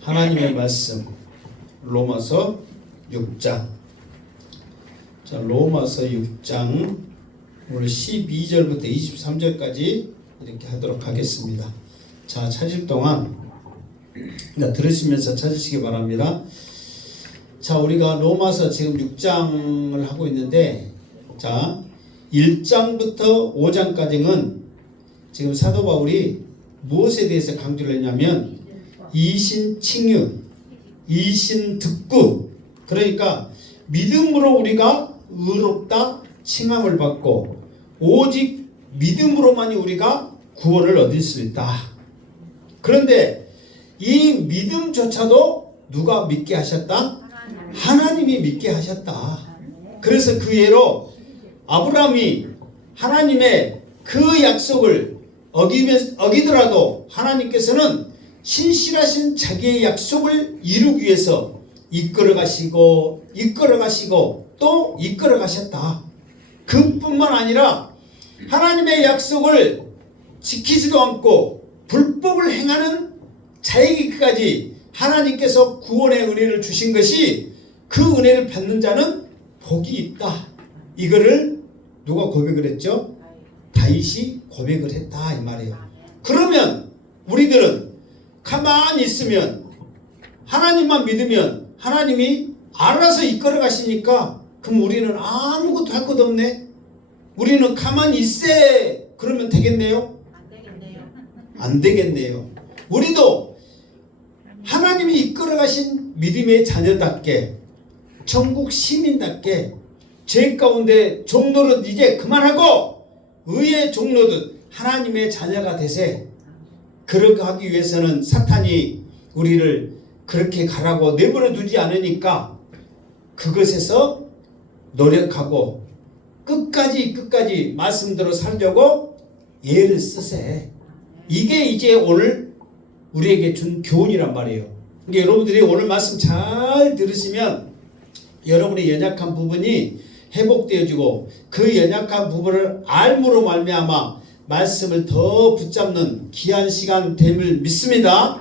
하나님의 말씀 로마서 6장. 자, 로마서 6장 오늘 12절부터 23절까지 이렇게 하도록 하겠습니다. 자, 찾을 동안 들으시면서 찾으시기 바랍니다. 자, 우리가 로마서 지금 6장을 하고 있는데, 자, 1장부터 5장까지는 지금 사도 바울이 무엇에 대해서 강조를 했냐면 이신칭유, 이신득구, 그러니까 믿음으로 우리가 의롭다 칭함을 받고 오직 믿음으로만이 우리가 구원을 얻을 수 있다. 그런데 이 믿음조차도 누가 믿게 하셨다? 하나님이 믿게 하셨다. 그래서 그 예로 아브라함이 하나님의 그 약속을 어기더라도 하나님께서는 신실하신 자기의 약속을 이루기 위해서 이끌어가시고 또 이끌어가셨다. 그뿐만 아니라 하나님의 약속을 지키지도 않고 불법을 행하는 자에게까지 하나님께서 구원의 은혜를 주신 것이, 그 은혜를 받는 자는 복이 있다. 이거를 누가 고백을 했죠? 다윗이 고백을 했다, 이 말이에요. 그러면 우리들은 가만히 있으면, 하나님만 믿으면 하나님이 알아서 이끌어 가시니까, 그럼 우리는 아무것도 할 것 없네. 우리는 가만히 있세. 그러면 되겠네요? 안 되겠네요. 우리도 하나님이 이끌어 가신 믿음의 자녀답게, 천국 시민답게 죄 가운데 종노릇 이제 그만하고 의의 종노릇 하나님의 자녀가 되세. 그렇게 하기 위해서는 사탄이 우리를 그렇게 가라고 내버려 두지 않으니까 그것에서 노력하고 끝까지 말씀대로 살려고 애를 쓰세. 이게 이제 오늘 우리에게 준 교훈이란 말이에요. 그러니까 여러분들이 오늘 말씀 잘 들으시면 여러분의 연약한 부분이 회복되어지고, 그 연약한 부분을 알므로 말미암아 말씀을 더 붙잡는 귀한 시간 됨을 믿습니다.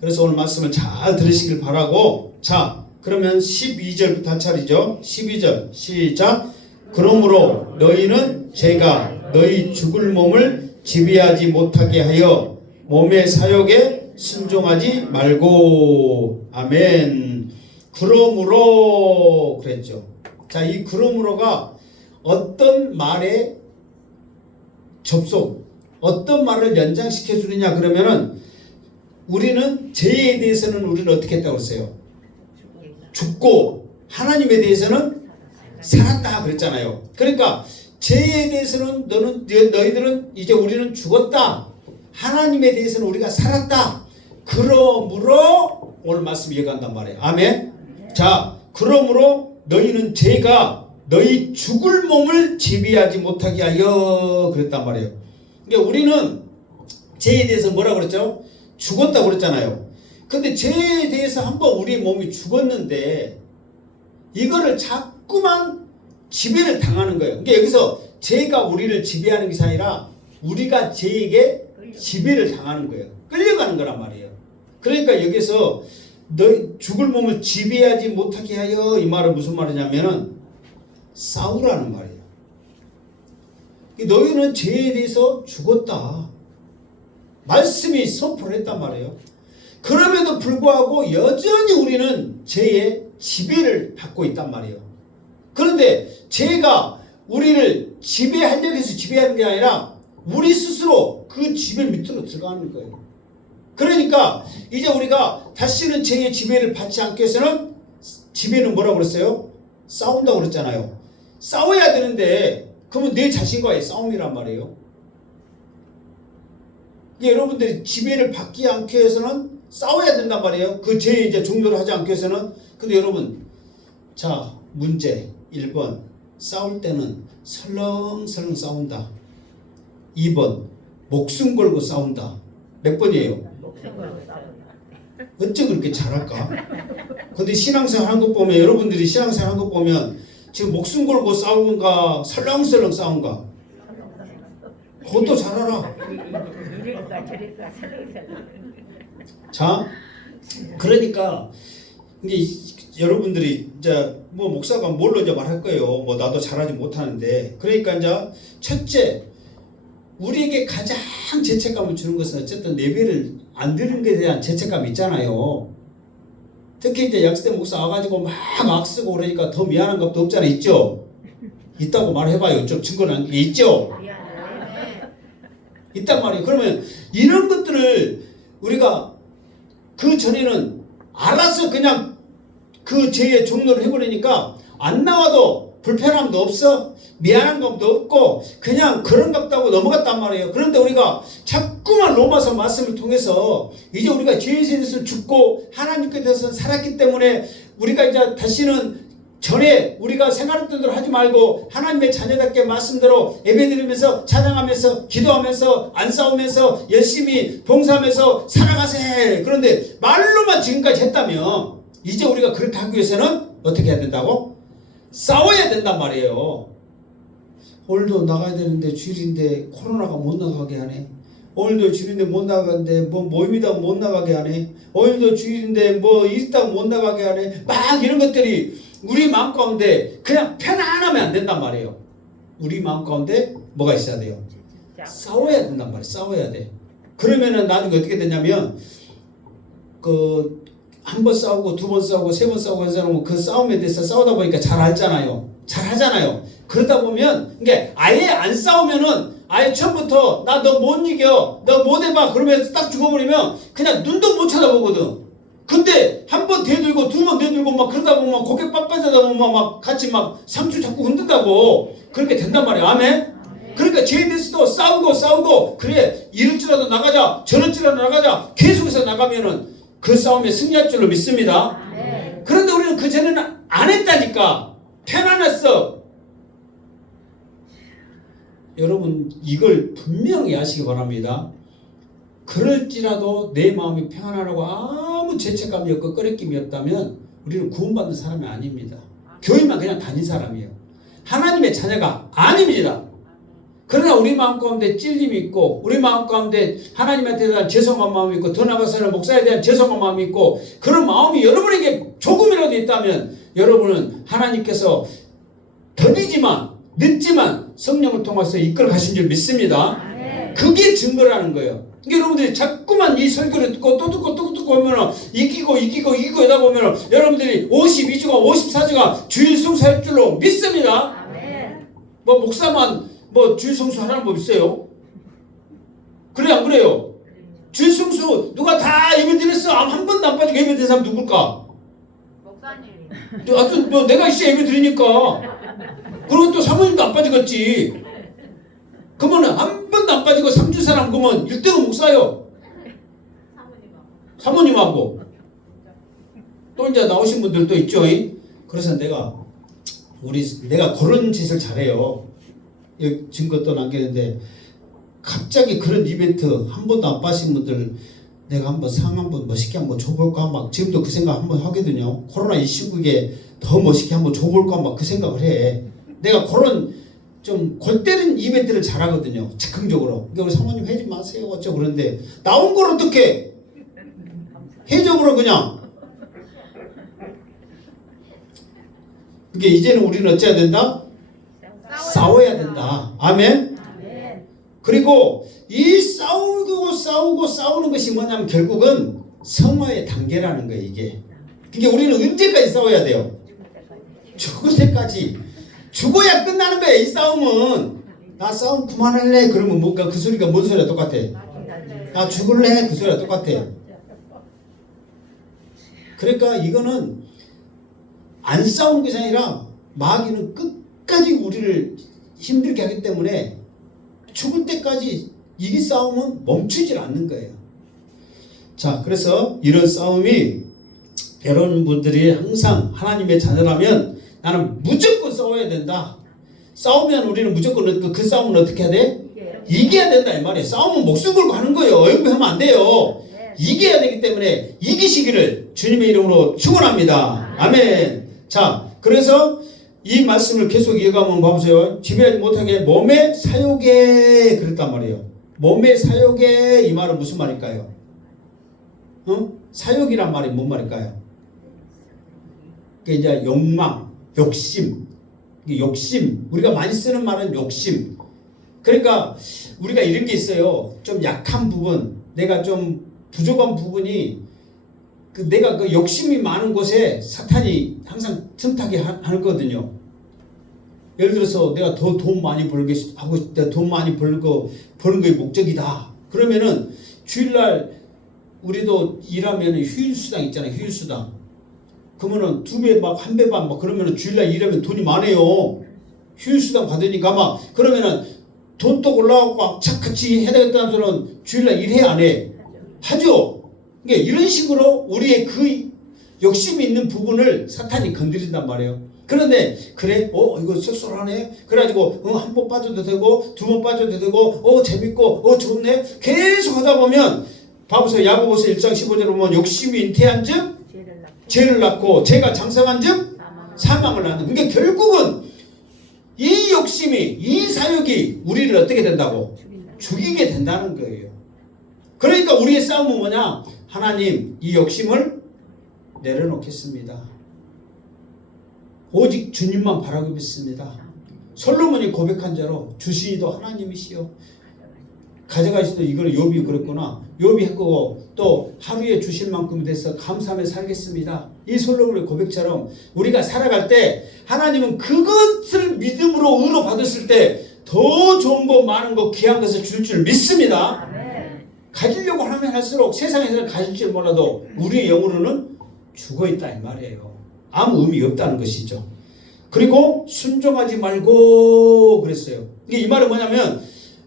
그래서 오늘 말씀을 잘 들으시길 바라고. 자, 그러면 12절부터 한 차례죠. 12절 시작. 그러므로 너희는 죄가 너희 죽을 몸을 지배하지 못하게 하여 몸의 사욕에 순종하지 말고. 아멘. 그러므로 그랬죠. 자, 이 그러므로가 어떤 말의 접속, 어떤 말을 연장시켜 주느냐 그러면은, 우리는 죄에 대해서는 우리는 어떻게 했다고 했어요? 죽고 하나님에 대해서는 살았다 그랬잖아요. 그러니까 죄에 대해서는 너희들은 이제 우리는 죽었다. 하나님에 대해서는 우리가 살았다. 그러므로 오늘 말씀 이어간단 말이에요. 아멘. 자, 그러므로 너희는 죄가 너희 죽을 몸을 지배하지 못하게 하여 그랬단 말이에요. 그러니까 우리는 죄에 대해서 뭐라고 그랬죠? 죽었다고 그랬잖아요. 근데 죄에 대해서 한번 우리 몸이 죽었는데 이거를 자꾸만 지배를 당하는 거예요. 그러니까 여기서 죄가 우리를 지배하는 것이 아니라 우리가 죄에게 지배를 당하는 거예요. 끌려가는 거란 말이에요. 그러니까 여기서 너희 죽을 몸을 지배하지 못하게 하여, 이 말은 무슨 말이냐면은 싸우라는 말이에요. 너희는 죄에 대해서 죽었다. 말씀이 선포를 했단 말이에요. 그럼에도 불구하고 여전히 우리는 죄의 지배를 받고 있단 말이에요. 그런데 죄가 우리를 지배하려고 해서 지배하는 게 아니라 우리 스스로 그 지배 밑으로 들어가는 거예요. 그러니까 이제 우리가 다시는 죄의 지배를 받지 않기 위해서는, 지배는 뭐라고 그랬어요? 싸운다고 그랬잖아요. 싸워야 되는데 그러면 내 자신과의 싸움이란 말이에요. 여러분들이 지배를 받지 않기 위해서는 싸워야 된단 말이에요. 그 죄에 이제 종노를 하지 않기 위해서는. 근데 여러분, 자, 문제 1번, 싸울 때는 설렁설렁 싸운다. 2번, 목숨 걸고 싸운다. 몇 번이에요? 어째 그렇게 잘할까? 근데 신앙생활 하는 거 보면, 여러분들이 신앙생활 하는 거 보면 지금 목숨 걸고 싸운가 설렁설렁 싸운가? 그것도 잘 알아. 이럴까 저럴까 설렁설렁. 자, 그러니까 이제 여러분들이 이제 뭐 목사가 뭘로 이제 말할 거예요. 뭐 나도 잘하지 못하는데. 그러니까 이제 첫째, 우리에게 가장 죄책감을 주는 것은 어쨌든 예배를 안 드리는 것에 대한 죄책감이 있잖아요. 특히 이제 약수대 목사 와가지고 막 악쓰고 그러니까 더 미안한 것도 없잖아. 있죠? 있다고 말해봐요. 좀 증거는 게 있죠? 있단 말이에요. 그러면 이런 것들을 우리가 그 전에는 알아서 그냥 그 죄의 종로를 해버리니까 안 나와도 불편함도 없어, 미안한 감도 없고 그냥 그런 같다고 넘어갔단 말이에요. 그런데 우리가 자꾸만 로마서 말씀을 통해서 이제 우리가 죄에 대해서 죽고 하나님께 대해서 살았기 때문에 우리가 이제 다시는 전에 우리가 생활했던 대로 하지 말고 하나님의 자녀답게 말씀대로 예배드리면서 찬양하면서 기도하면서 안 싸우면서 열심히 봉사하면서 살아가세. 그런데 말로만 지금까지 했다면 이제 우리가 그렇게 하기 위해서는 어떻게 해야 된다고? 싸워야 된단 말이에요. 오늘도 나가야 되는데 주일인데 코로나가 못 나가게 하네. 오늘도 주일인데 못 나가는데 뭐 모임이다 못 나가게 하네. 오늘도 주일인데 뭐 있다고 못 나가게 하네. 막 이런 것들이 우리 마음 가운데 그냥 편안하면 안 된단 말이에요. 우리 마음 가운데 뭐가 있어야 돼요? 싸워야 된단 말이에요. 싸워야 돼. 그러면은 나중에 어떻게 되냐면 한 번 싸우고 두 번 싸우고 세 번 싸우고 하는 그 싸움에 대해서 싸우다 보니까 잘 알잖아요. 잘 하잖아요. 그러다 보면 이게 아예 안 싸우면은 아예 처음부터 나 너 못 이겨, 너 못 해봐 그러면서 딱 죽어버리면 그냥 눈도 못 쳐다보거든. 근데 한 번 대들고 두 번 대들고 막 그러다 보면 고개 빳빳하다 보면 막 같이 막 상추 자꾸 흔든다고 그렇게 된단 말이야. 아멘? 그러니까 죄에 대해서도 싸우고 그래 이럴지라도 나가자 저럴지라도 나가자 계속해서 나가면은 그 싸움에 승리할 줄로 믿습니다. 그런데 우리는 그 전에는 안 했다니까. 편안했어. 여러분 이걸 분명히 아시기 바랍니다. 그럴지라도 내 마음이 평안하라고 아무 죄책감이 없고 꺼리낌이 없다면 우리는 구원받는 사람이 아닙니다. 교회만 그냥 다닌 사람이에요. 하나님의 자녀가 아닙니다. 그러나 우리 마음 가운데 찔림이 있고 우리 마음 가운데 하나님한테 대한 죄송한 마음이 있고 더 나아가서는 목사에 대한 죄송한 마음이 있고 그런 마음이 여러분에게 조금이라도 있다면 여러분은 하나님께서 더디지만 늦지만 성령을 통해서 이끌어 가신 줄 믿습니다. 그게 증거라는 거예요. 그러니까 여러분들이 자꾸만 이 설교를 듣고 또 듣고 하면은 이기고 하다 보면은 여러분들이 52주간 54주간 주일 성수할 줄로 믿습니다. 뭐 목사만 뭐 주일 성수 하라는 법 있어요? 그래 안 그래요? 주일 성수 누가 다 예배 드렸어? 한 번도 안 빠지고 예배 드린 사람 누굴까? 목사님. 뭐 내가 이제 예배 드리니까. 그리고 또 사모님도 안 빠지겠지. 그러면 한 번도 안 빠지고 3주 사람 그러면 1등은 목사요. 사모님하고. 또 이제 나오신 분들도 있죠. 그래서 내가 그런 짓을 잘해요. 증거 또 남겼는데 갑자기 그런 이벤트 한 번도 안 빠신 분들 내가 한번 상 한번 멋있게 한번 줘볼까 막 지금도 그 생각 한번 하거든요. 코로나 이 시국에 더 멋있게 한번 줘볼까 막 그 생각을 해. 내가 그런 좀 골 때리는 이벤트를 잘하거든요. 즉흥적으로. 그러니까 우리 사모님 하지 마세요 어쩌고 그러는데 나온 걸 어떻게 해적으로 그냥. 그게 이제는 우리는 어찌해야 된다? 싸워야 된다. 아멘? 그리고 이 싸우는 것이 뭐냐면 결국은 성화의 단계라는 거예요. 이게. 그러니까 우리는 언제까지 싸워야 돼요? 죽을 때까지. 죽어야 끝나는 거예요. 이 싸움은. 나 싸움 그만할래? 그러면 뭔가 그 소리가 뭔 소리야 똑같아. 나 죽을래? 그 소리가 똑같아. 그러니까 이거는 안 싸우는 것이 아니라 마귀는 끝까지 우리를 힘들게 하기 때문에 죽을 때까지 이 싸움은 멈추질 않는 거예요. 자, 그래서 이런 싸움이 여러분들이 항상 하나님의 자녀라면 나는 무조건 싸워야 된다. 싸우면 우리는 무조건 그 싸움은 어떻게 해야 돼? 이겨야 된다 이 말이에요. 싸움은 목숨 걸고 하는 거예요. 얼굴하면 안 돼요. 이겨야 되기 때문에 이기시기를 주님의 이름으로 축원합니다. 아멘. 자, 그래서 이 말씀을 계속 이어가면 봐보세요. 지배하지 못하게 몸의 사욕에 그랬단 말이에요. 몸의 사욕에 이 말은 무슨 말일까요? 사욕이란 말이 뭔 말일까요? 그 이제 욕망, 욕심, 우리가 많이 쓰는 말은 욕심. 그러니까 우리가 이런 게 있어요. 좀 약한 부분, 내가 좀 부족한 부분이 내가 그 욕심이 많은 곳에 사탄이 항상 틈타게 하거든요. 예를 들어서 내가 더 돈 많이 벌게 하고 싶다. 돈 많이 버는 게 목적이다. 그러면은 주일날 우리도 일하면 휴일수당 있잖아요. 휴일수당. 그러면은 2배 막 1배 반 막 그러면은 주일날 일하면 돈이 많아요. 휴일수당 받으니까 막 그러면은 돈도 올라가고 악착같이 해야 되겠다는 소리는 주일날 일해 안 해? 하죠. 그러니까 이런 식으로 우리의 그 욕심이 있는 부분을 사탄이 건드린단 말이에요. 그런데 그래 이거 쏠쏠하네 그래가지고 한 번 빠져도 되고 2번 빠져도 되고 재밌고 좋네 계속 하다 보면 봐보세요. 야고보서 1장 15절에 보면 욕심이 잉태한 즉 죄를 낳고 죄가 장성한 즉 사망을 낳는. 그러니까 결국은 이 욕심이 이 사욕이 우리를 어떻게 된다고? 죽이게 된다는 거예요. 그러니까 우리의 싸움은 뭐냐? 하나님 이 욕심을 내려놓겠습니다. 오직 주님만 바라고 있습니다. 솔로몬이 고백한 자로 주시니도 하나님이시여 가져가시도 이걸 욥이 그랬구나. 욥이 했고 또 하루에 주실 만큼 돼서 감사하며 살겠습니다. 이 솔로몬의 고백처럼 우리가 살아갈 때 하나님은 그것을 믿음으로 의로 받았을 때 더 좋은 거 많은 거 귀한 것을 줄 줄 믿습니다. 가지려고 하면 할수록 세상에서는 가질 줄 몰라도 우리의 영으로는 죽어있다 이 말이에요. 아무 의미 없다는 것이죠. 그리고 순종하지 말고 그랬어요. 이 말은 뭐냐면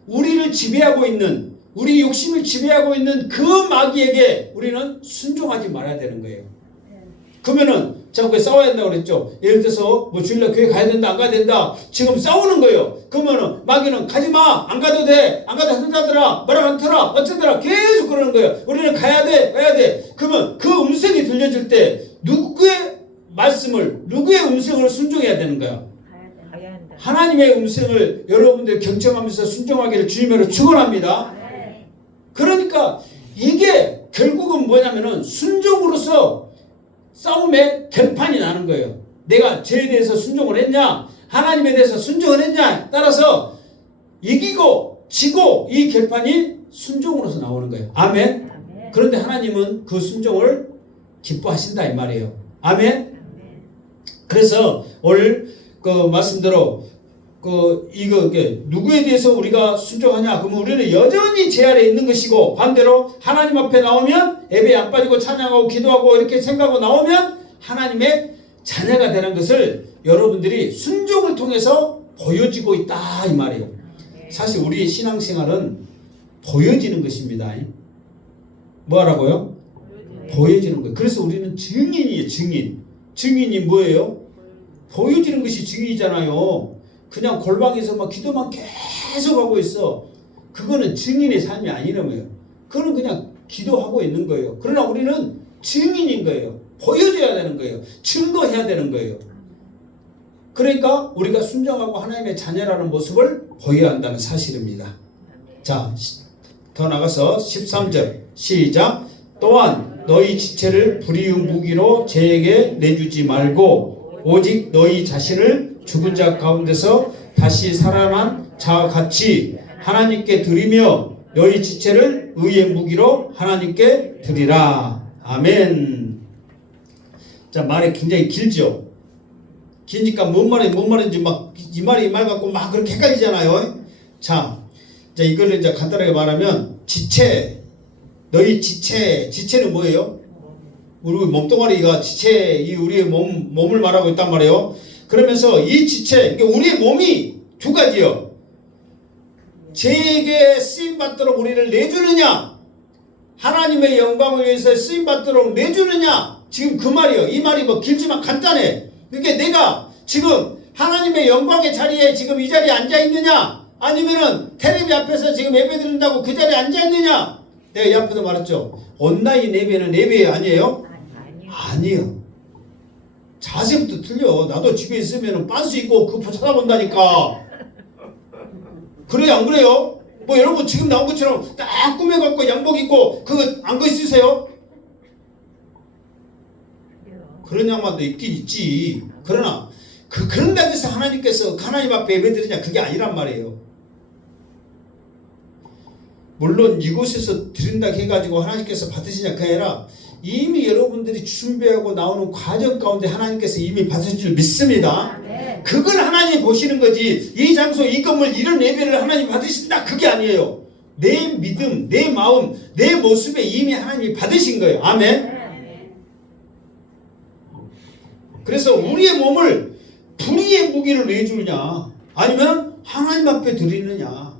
우리를 지배하고 있는 우리 욕심을 지배하고 있는 그 마귀에게 우리는 순종하지 말아야 되는 거예요. 그러면은 자꾸 싸워야 된다고 그랬죠. 예를 들어서 뭐 주일날 교회 가야 된다 안 가야 된다 지금 싸우는 거예요. 그러면은 마귀는 가지마 안 가도 돼 안 가도 된다더라 뭐라 않더라 어쩌더라 계속 그러는 거예요. 우리는 가야 돼 그러면 그 음성이 들려질 때 누구의 말씀을 누구의 음성을 순종해야 되는 거야? 하나님의 음성을 여러분들 경청하면서 순종하기를 주님으로 축원합니다. 그러니까 이게 결국은 뭐냐면은 순종으로서 싸움의 결판이 나는 거예요. 내가 죄에 대해서 순종을 했냐 하나님에 대해서 순종을 했냐 따라서 이기고 지고 이 결판이 순종으로서 나오는 거예요. 아멘. 그런데 하나님은 그 순종을 기뻐하신다 이 말이에요. 아멘. 그래서 오늘 그 말씀대로 누구에 대해서 우리가 순종하냐? 그러면 우리는 여전히 죄 아래 있는 것이고 반대로 하나님 앞에 나오면 예배에 안 빠지고 찬양하고 기도하고 이렇게 생각하고 나오면 하나님의 자녀가 되는 것을 여러분들이 순종을 통해서 보여지고 있다 이 말이에요. 사실 우리의 신앙생활은 보여지는 것입니다. 뭐라고요? 보여지는 거예요. 그래서 우리는 증인이에요. 증인이 뭐예요? 보여지는 것이 증인이잖아요. 그냥 골방에서 막 기도만 계속 하고 있어. 그거는 증인의 삶이 아니라며요. 그거는 그냥 기도하고 있는 거예요. 그러나 우리는 증인인 거예요. 보여줘야 되는 거예요. 증거해야 되는 거예요. 그러니까 우리가 순종하고 하나님의 자녀라는 모습을 보여야 한다는 사실입니다. 자, 더 나가서 13절 시작. 또한 너희 지체를 불의의 무기로 죄에게 내주지 말고 오직 너희 자신을 죽은 자 가운데서 다시 살아난 자와 같이 하나님께 드리며 너희 지체를 의의 무기로 하나님께 드리라. 아멘. 자, 말이 굉장히 길죠. 기니까 뭔 말인지 막 이 말 갖고 막 그렇게 헷갈리잖아요. 자, 이걸 이제 간단하게 말하면 너희 지체는 뭐예요? 우리 몸뚱아리가 지체, 우리의 몸을 말하고 있단 말이에요. 그러면서 이 지체, 그러니까 우리의 몸이 두 가지요. 죄에게 쓰임받도록 우리를 내주느냐, 하나님의 영광을 위해서 쓰임받도록 내주느냐, 지금 그 말이요. 이 말이 뭐 길지만 간단해. 그러니까 내가 지금 하나님의 영광의 자리에 지금 이 자리에 앉아있느냐, 아니면은 텔레비 앞에서 지금 예배 드린다고 그 자리에 앉아있느냐. 내가 이 앞에도 말했죠. 온라인 예배는 예배 아니에요? 아니에요. 자세부터 틀려. 나도 집에 있으면 빤스 입고 그거 찾아본다니까. 그래요 안 그래요? 뭐 여러분 지금 나온 것처럼 딱 꾸며갖고 양복 입고 그거 안 거 있으세요? 그런 양반도 있긴 있지. 그러나 그런 데서 하나님께서 하나님 앞에 예배드리냐 그게 아니란 말이에요. 물론 이곳에서 드린다 해가지고 하나님께서 받으시냐 그게 아니라 이미 여러분들이 준비하고 나오는 과정 가운데 하나님께서 이미 받으신 줄 믿습니다. 그걸 하나님이 보시는 거지. 이 장소 이 건물 이런 예배를 하나님 받으신다 그게 아니에요. 내 믿음 내 마음 내 모습에 이미 하나님이 받으신 거예요. 아멘. 그래서 우리의 몸을 불의의 무기를 내주느냐 아니면 하나님 앞에 드리느냐.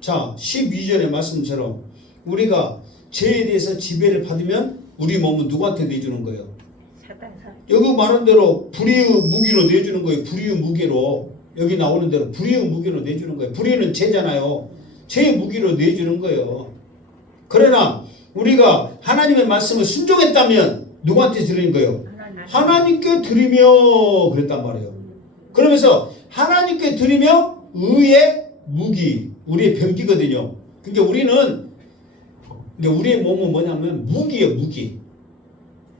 자 12절의 말씀처럼 우리가 죄에 대해서 지배를 받으면 우리 몸은 누구한테 내주는 거예요? 여기 말한 대로 불의의 무기로 내주는 거예요. 불의의 무기로. 여기 나오는 대로 불의의 무기로 내주는 거예요. 불의는 죄잖아요. 죄의 무기로 내주는 거예요. 그러나 우리가 하나님의 말씀을 순종했다면 누구한테 드리는 거예요? 하나님께 드리며 그랬단 말이에요. 그러면서 하나님께 드리며 의의 무기, 우리의 병기거든요. 그러니까 우리의 몸은 뭐냐면 무기예요. 무기.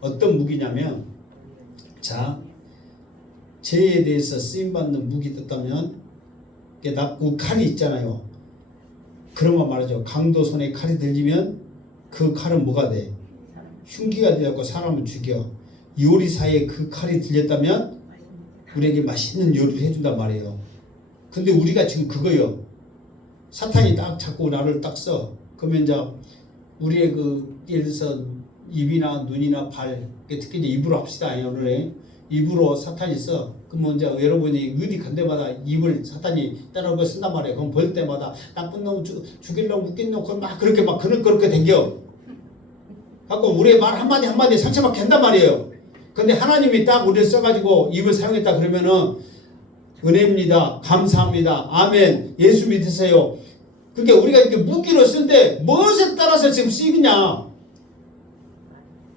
어떤 무기냐면 자 죄에 대해서 쓰임받는 무기 떴다면 그 칼이 있잖아요. 그러면 말이죠. 강도 손에 칼이 들리면 그 칼은 뭐가 돼? 흉기가 되고 사람을 죽여. 요리사에 그 칼이 들렸다면 우리에게 맛있는 요리를 해준단 말이에요. 근데 우리가 지금 그거요. 사탄이 딱 자꾸 나를 딱 써. 그러면 이제 우리의 예를 들어서 입이나 눈이나 발, 특히 이제 입으로 합시다. 오늘 입으로 사탄이 써. 그러면 이제 여러분이 어디 간 데마다 입을 사탄이 때려고 쓴단 말이에요. 그럼 볼 때마다 나쁜 놈 죽이려고 웃긴 놈 막 그렇게 댕겨. 갖고 우리의 말 한마디 상처받게 한단 말이에요. 근데 하나님이 딱 우리를 써가지고 입을 사용했다 그러면은 은혜입니다. 감사합니다. 아멘. 예수 믿으세요. 그러니까 우리가 이렇게 무기로 쓰는데 무엇에 따라서 지금 쓰이느냐?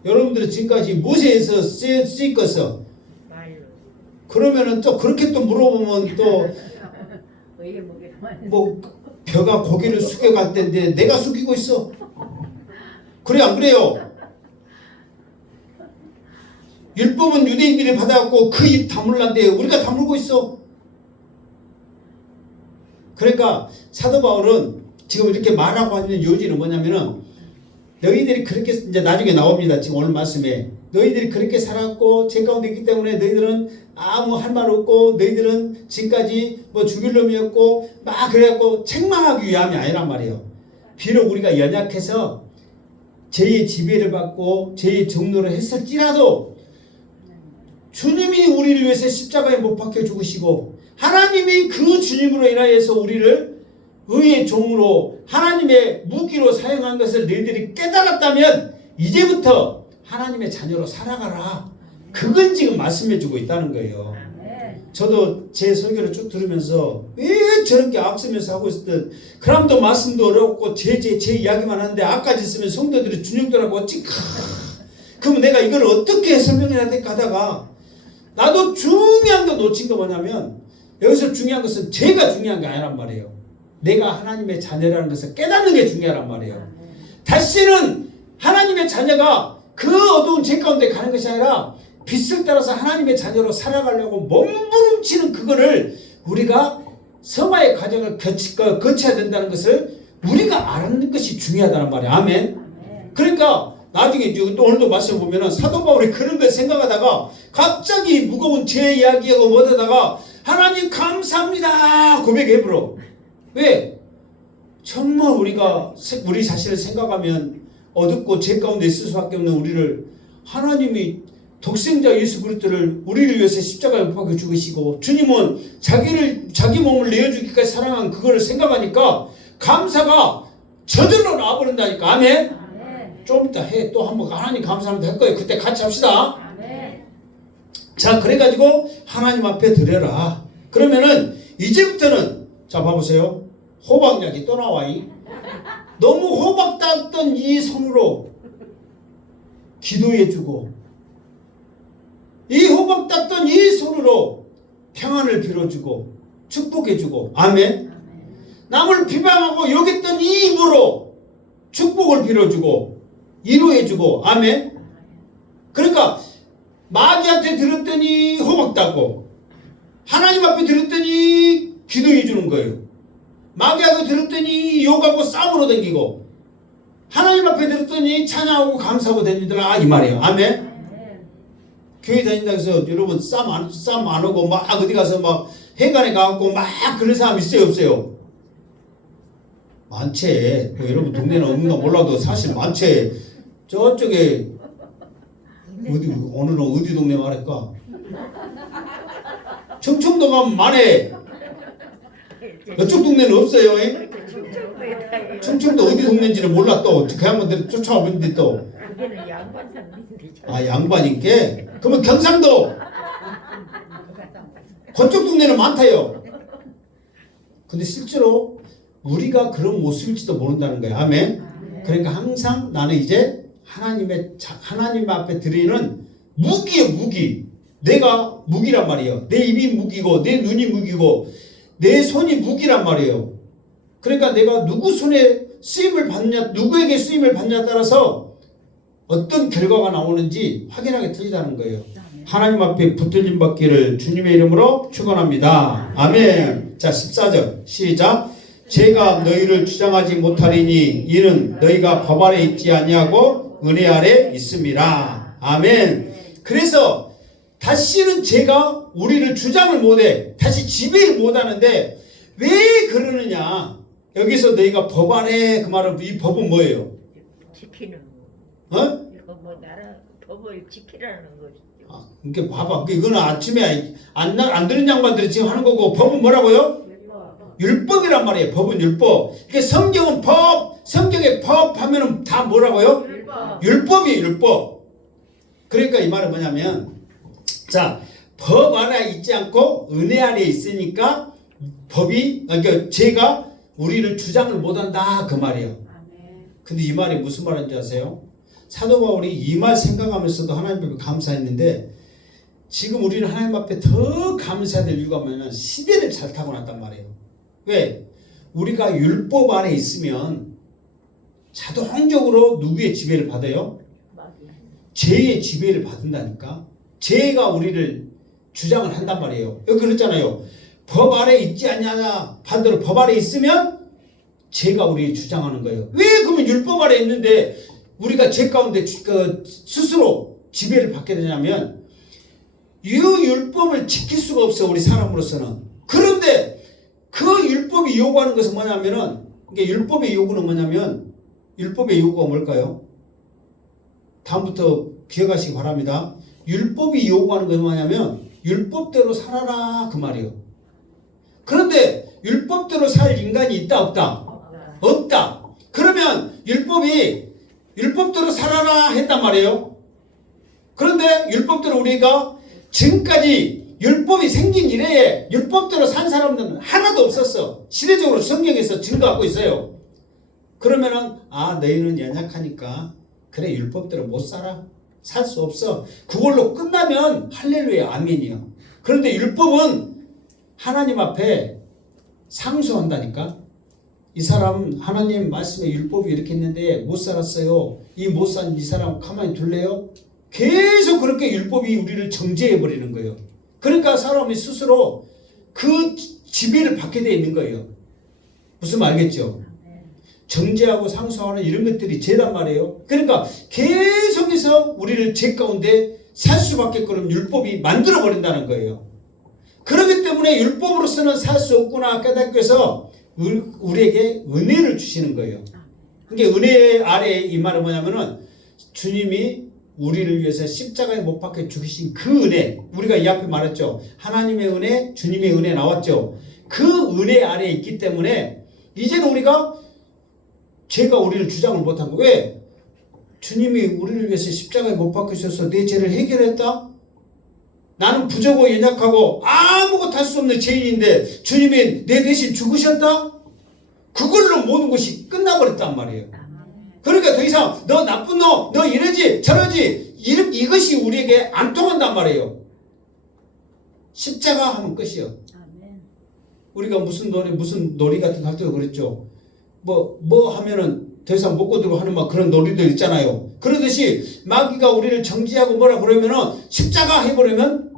여러분들은 지금까지 무엇에서 쓰이겠어? 그러면은 또 그렇게 또 물어보면 또 뭐 벼가 고개를 숙여갈 텐데 내가 숙이고 있어. 그래 안 그래요? 율법은 유대인들이 받아갖고 그 입 다물란데 우리가 다물고 있어. 그러니까 사도 바울은 지금 이렇게 말하고 있는 요지는 뭐냐면은 너희들이 그렇게 이제 나중에 나옵니다. 지금 오늘 말씀에 너희들이 그렇게 살았고 죄 가운데 있기 때문에 너희들은 아무 할 말 없고 너희들은 지금까지 뭐 죽일 놈이었고 막 그래갖고 책망하기 위함이 아니란 말이에요. 비록 우리가 연약해서 죄의 지배를 받고 죄의 종로를 했을지라도 주님이 우리를 위해서 십자가에 못 박혀 죽으시고 하나님이 그 주님으로 인하여서 우리를 의의 종으로 하나님의 무기로 사용한 것을 너희들이 깨달았다면 이제부터 하나님의 자녀로 살아가라. 그걸 지금 말씀해 주고 있다는 거예요. 저도 제 설교를 쭉 들으면서 왜 저렇게 앞서면서 하고 있을 때 그럼도 말씀도 어렵고 제 이야기만 하는데 앞까지 있으면 성도들이 준영들하고 어찌 그러면 내가 이걸 어떻게 설명해야 될까 하다가 나도 중요한 거 놓친 거 뭐냐면 여기서 중요한 것은 죄가 중요한 게 아니란 말이에요. 내가 하나님의 자녀라는 것을 깨닫는 게 중요하란 말이에요. 다시는 하나님의 자녀가 그 어두운 죄 가운데 가는 것이 아니라 빛을 따라서 하나님의 자녀로 살아가려고 몸부림치는 그거를 우리가 성화의 과정을 거쳐야 된다는 것을 우리가 아는 것이 중요하다는 말이에요. 아멘. 그러니까 나중에 또 오늘도 말씀 보면은 사도 바울이 그런 걸 생각하다가 갑자기 무거운 죄 이야기하고 뭐하다가 하나님 감사합니다 고백해버려. 왜? 정말 우리가 우리 자신을 생각하면 어둡고 죄 가운데 있을 수밖에 없는 우리를 하나님이 독생자 예수 그리스도를 우리를 위해서 십자가에 못 박혀 죽으시고 주님은 자기 몸을 내어주기까지 사랑한 그거를 생각하니까 감사가 저절로 나와버린다니까. 아멘. 좀 이따 해. 또 한번 하나님 감사합니다 할 거예요. 그때 같이 합시다. 아멘. 자, 그래가지고 하나님 앞에 드려라. 그러면은 이제부터는 자 봐보세요. 호박약이 또 나와이. 너무 호박 땄던 이 손으로 기도해주고 이 호박 땄던 이 손으로 평안을 빌어주고 축복해주고 아멘. 남을 비방하고 욕했던 이 입으로 축복을 빌어주고 위로해주고 아멘. 그러니까 마귀한테 들었더니 호박따고 하나님 앞에 들었더니 기도해 주는 거예요. 마귀하고 들었더니 욕하고 싸움으로 다니고 하나님 앞에 들었더니 찬양하고 감사하고 다니더라 이 말이에요. 아멘. 교회 다닌다고 해서 여러분 싸움 안 하고 막 어디 가서 막 해관에 가갖고 막 그런 사람 있어요 없어요? 많지. 뭐 여러분 동네는 없는가 몰라도 사실 많지. 저쪽에 오늘은 어디 동네 말할까? 청청도 가면 많네. 이쪽 동네는 없어요. 청청도 어디 동네인지는 몰라 또. 그 양반들 쫓아오는데 또. 그게는 양반 사람인데. 아 양반인게? 그러면 경상도. 그쪽 동네는 많다요. 근데 실제로 우리가 그런 모습일지도 모른다는 거예요. 아멘. 그러니까 항상 나는 이제 하나님 앞에 드리는 무기예요, 무기. 내가 무기란 말이에요. 내 입이 무기고 내 눈이 무기고 내 손이 무기란 말이에요. 그러니까 내가 누구 손에 쓰임을 받느냐, 누구에게 쓰임을 받느냐에 따라서 어떤 결과가 나오는지 확인하게 틀리다는 거예요. 하나님 앞에 붙들림 받기를 주님의 이름으로 축원합니다. 아멘. 자 14절 시작. 제가 너희를 주장하지 못하리니 이는 너희가 법 아래 있지 아니하고 은혜 아래 있음이라. 아멘. 그래서 다시는 제가 우리를 주장을 못해. 다시 지배를 못하는데 왜 그러느냐. 여기서 너희가 법 아래 그 말은 이 법은 뭐예요? 지키는 거. 이거 뭐 나라 법을 지키라는 거지. 아, 그러니까 봐봐. 이거는 아침에 안 들은 양반들이 지금 하는 거고 법은 뭐라고요? 율법이란 말이에요. 법은 율법. 이게 성경은 법, 성경의 법 하면은 다 뭐라고요? 율법이에요, 율법. 그러니까 이 말은 뭐냐면, 자, 법 아래 있지 않고 은혜 아래 있으니까 법이, 그러니까 제가 우리를 주장을 못한다 그 말이에요. 근데 이 말이 무슨 말인지 아세요? 사도 바울이 이 말 생각하면서도 하나님 앞에 감사했는데 지금 우리는 하나님 앞에 더 감사해야 될 이유가 뭐냐면 시대를 잘 타고났단 말이에요. 왜? 우리가 율법 안에 있으면 자동적으로 누구의 지배를 받아요? 죄의 지배를 받는다니까. 죄가 우리를 주장을 한단 말이에요. 여기 그랬잖아요. 법 아래 있지 않냐. 반대로 법 아래 있으면 죄가 우리를 주장하는 거예요. 왜 그러면 율법 아래 있는데 우리가 죄 가운데 스스로 지배를 받게 되냐면 이 율법을 지킬 수가 없어요. 우리 사람으로서는. 그런데 그 율법이 요구하는 것은 뭐냐면은, 그러니까 율법의 요구는 뭐냐면, 율법의 요구가 뭘까요? 다음부터 기억하시기 바랍니다. 율법이 요구하는 것은 뭐냐면, 율법대로 살아라 그 말이에요. 그런데 율법대로 살 인간이 있다 없다? 없다. 그러면 율법대로 살아라 했단 말이에요. 그런데 율법대로 우리가 지금까지 율법이 생긴 이래에 율법대로 산 사람들은 하나도 없었어. 시대적으로 성경에서 증거하고 있어요. 그러면은 너희는 연약하니까 그래 율법대로 못 살아. 살 수 없어. 그걸로 끝나면 할렐루야 아멘이요. 그런데 율법은 하나님 앞에 상소한다니까. 이 사람 하나님 말씀에 율법이 이렇게 있는데 못 살았어요. 이 못 산 이 사람 가만히 둘래요? 계속 그렇게 율법이 우리를 정죄해 버리는 거예요. 그러니까 사람이 스스로 그 지배를 받게 되어 있는 거예요. 무슨 말 알겠죠? 정죄하고 상소하는 이런 것들이 죄란 말이에요. 그러니까 계속해서 우리를 죄 가운데 살 수밖에 없는 율법이 만들어 버린다는 거예요. 그렇기 때문에 율법으로서는 살 수 없구나 깨닫고 해서 우리에게 은혜를 주시는 거예요. 그러니까 은혜 아래 이 말은 뭐냐면은 주님이 우리를 위해서 십자가에 못 박혀 죽으신 그 은혜, 우리가 이 앞에 말했죠. 하나님의 은혜, 주님의 은혜 나왔죠. 그 은혜 아래에 있기 때문에 이제는 우리가 죄가 우리를 주장을 못한 거예요. 왜? 주님이 우리를 위해서 십자가에 못 박히셔서 내 죄를 해결했다? 나는 부족하고 연약하고 아무것도 할 수 없는 죄인인데 주님이 내 대신 죽으셨다? 그걸로 모든 것이 끝나버렸단 말이에요. 그러니까 더 이상 너 나쁜 놈, 너 이러지 저러지 이것이 우리에게 안 통한단 말이에요. 십자가 하면 끝이요. 우리가 무슨 놀이 같은 거 할 때도 그랬죠. 뭐 하면은 더 이상 못 거두고 하는 막 그런 논리도 있잖아요. 그러듯이 마귀가 우리를 정지하고 뭐라 그러면은 십자가 해버리면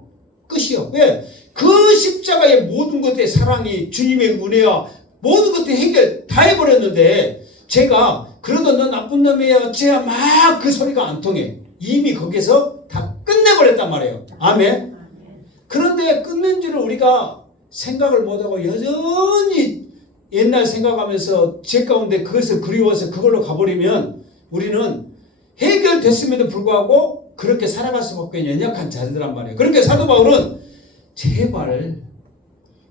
끝이요. 왜? 그 십자가의 모든 것의 사랑이 주님의 은혜와 모든 것들이 해결 다 해버렸는데 제가 그러던 너 나쁜 놈이야 쟤야 막 그 소리가 안 통해. 이미 거기서 다 끝내버렸단 말이에요. 아멘. 그런데 끝낸 줄을 우리가 생각을 못하고 여전히 옛날 생각하면서 제 가운데 그것을 그리워서 그걸로 가버리면 우리는 해결됐음에도 불구하고 그렇게 살아갈 수밖에 연약한 자들란 말이에요. 그러니까 사도 바울은 제발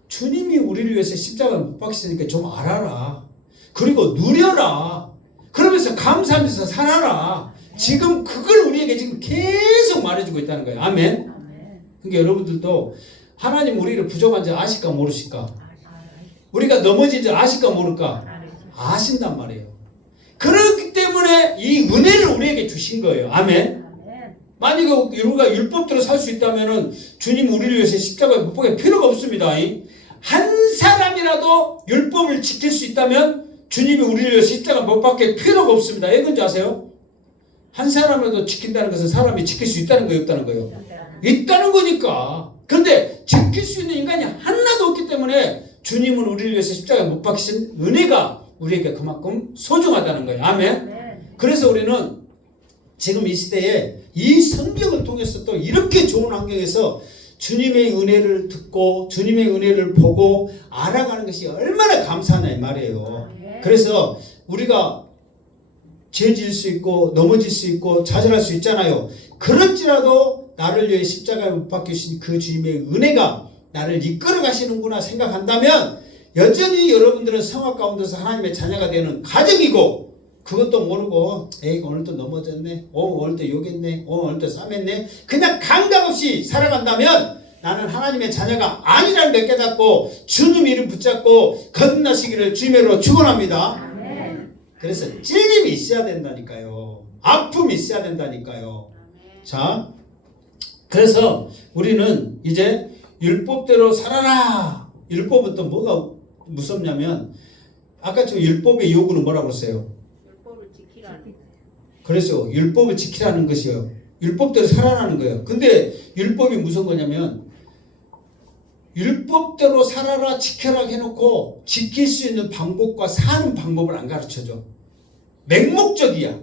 주님이 우리를 위해서 십자가를 못 박히시니까 좀 알아라. 그리고 누려라. 그러면서 감사하면서 살아라. 지금 그걸 우리에게 지금 계속 말해주고 있다는 거예요. 아멘. 그러니까 여러분들도 하나님 우리를 부족한지 아실까 모르실까? 우리가 넘어진 줄 아실까 모를까? 아신단 말이에요. 그렇기 때문에 이 은혜를 우리에게 주신 거예요. 아멘. 만약에 우리가 율법대로 살 수 있다면 주님 우리를 위해서 십자가에 못 박힐 필요가 없습니다. 한 사람이라도 율법을 지킬 수 있다면 주님이 우리를 위해서 십자가 못 박힐 필요가 없습니다. 왜 그런지 아세요? 한 사람이라도 지킨다는 것은 사람이 지킬 수 있다는 거예요, 없다는 거예요? 있다는 거니까. 그런데 지킬 수 있는 인간이 하나도 없기 때문에 주님은 우리를 위해서 십자가에 못 박히신 은혜가 우리에게 그만큼 소중하다는 거예요. 아멘. 그래서 우리는 지금 이 시대에 이 성경을 통해서 또 이렇게 좋은 환경에서 주님의 은혜를 듣고 주님의 은혜를 보고 알아가는 것이 얼마나 감사하냐 이 말이에요. 그래서 우리가 죄 지을 수 있고 넘어질 수 있고 좌절할 수 있잖아요. 그럴지라도 나를 위해 십자가에 못 박히신 그 주님의 은혜가 나를 이끌어 가시는구나 생각한다면 여전히 여러분들은 성악 가운데서 하나님의 자녀가 되는 가정이고 그것도 모르고 에이 오늘 또 넘어졌네, 오늘 또 욕했네, 오늘 또 싸맸네 그냥 감각 없이 살아간다면 나는 하나님의 자녀가 아니라는 걸 깨닫고 주님 이름 붙잡고 거듭나시기를 주님으로 축원합니다. 그래서 찔림이 있어야 된다니까요. 아픔이 있어야 된다니까요. 자, 그래서 우리는 이제 율법대로 살아라. 율법은 또 뭐가 무섭냐면 아까 저 율법의 요구는 뭐라고 했어요? 율법을 지키라는. 그래서 율법을 지키라는 것이요. 율법대로 살아라는 거예요. 근데 율법이 무슨 거냐면 율법대로 살아라 지켜라 해놓고 지킬 수 있는 방법과 사는 방법을 안 가르쳐줘. 맹목적이야.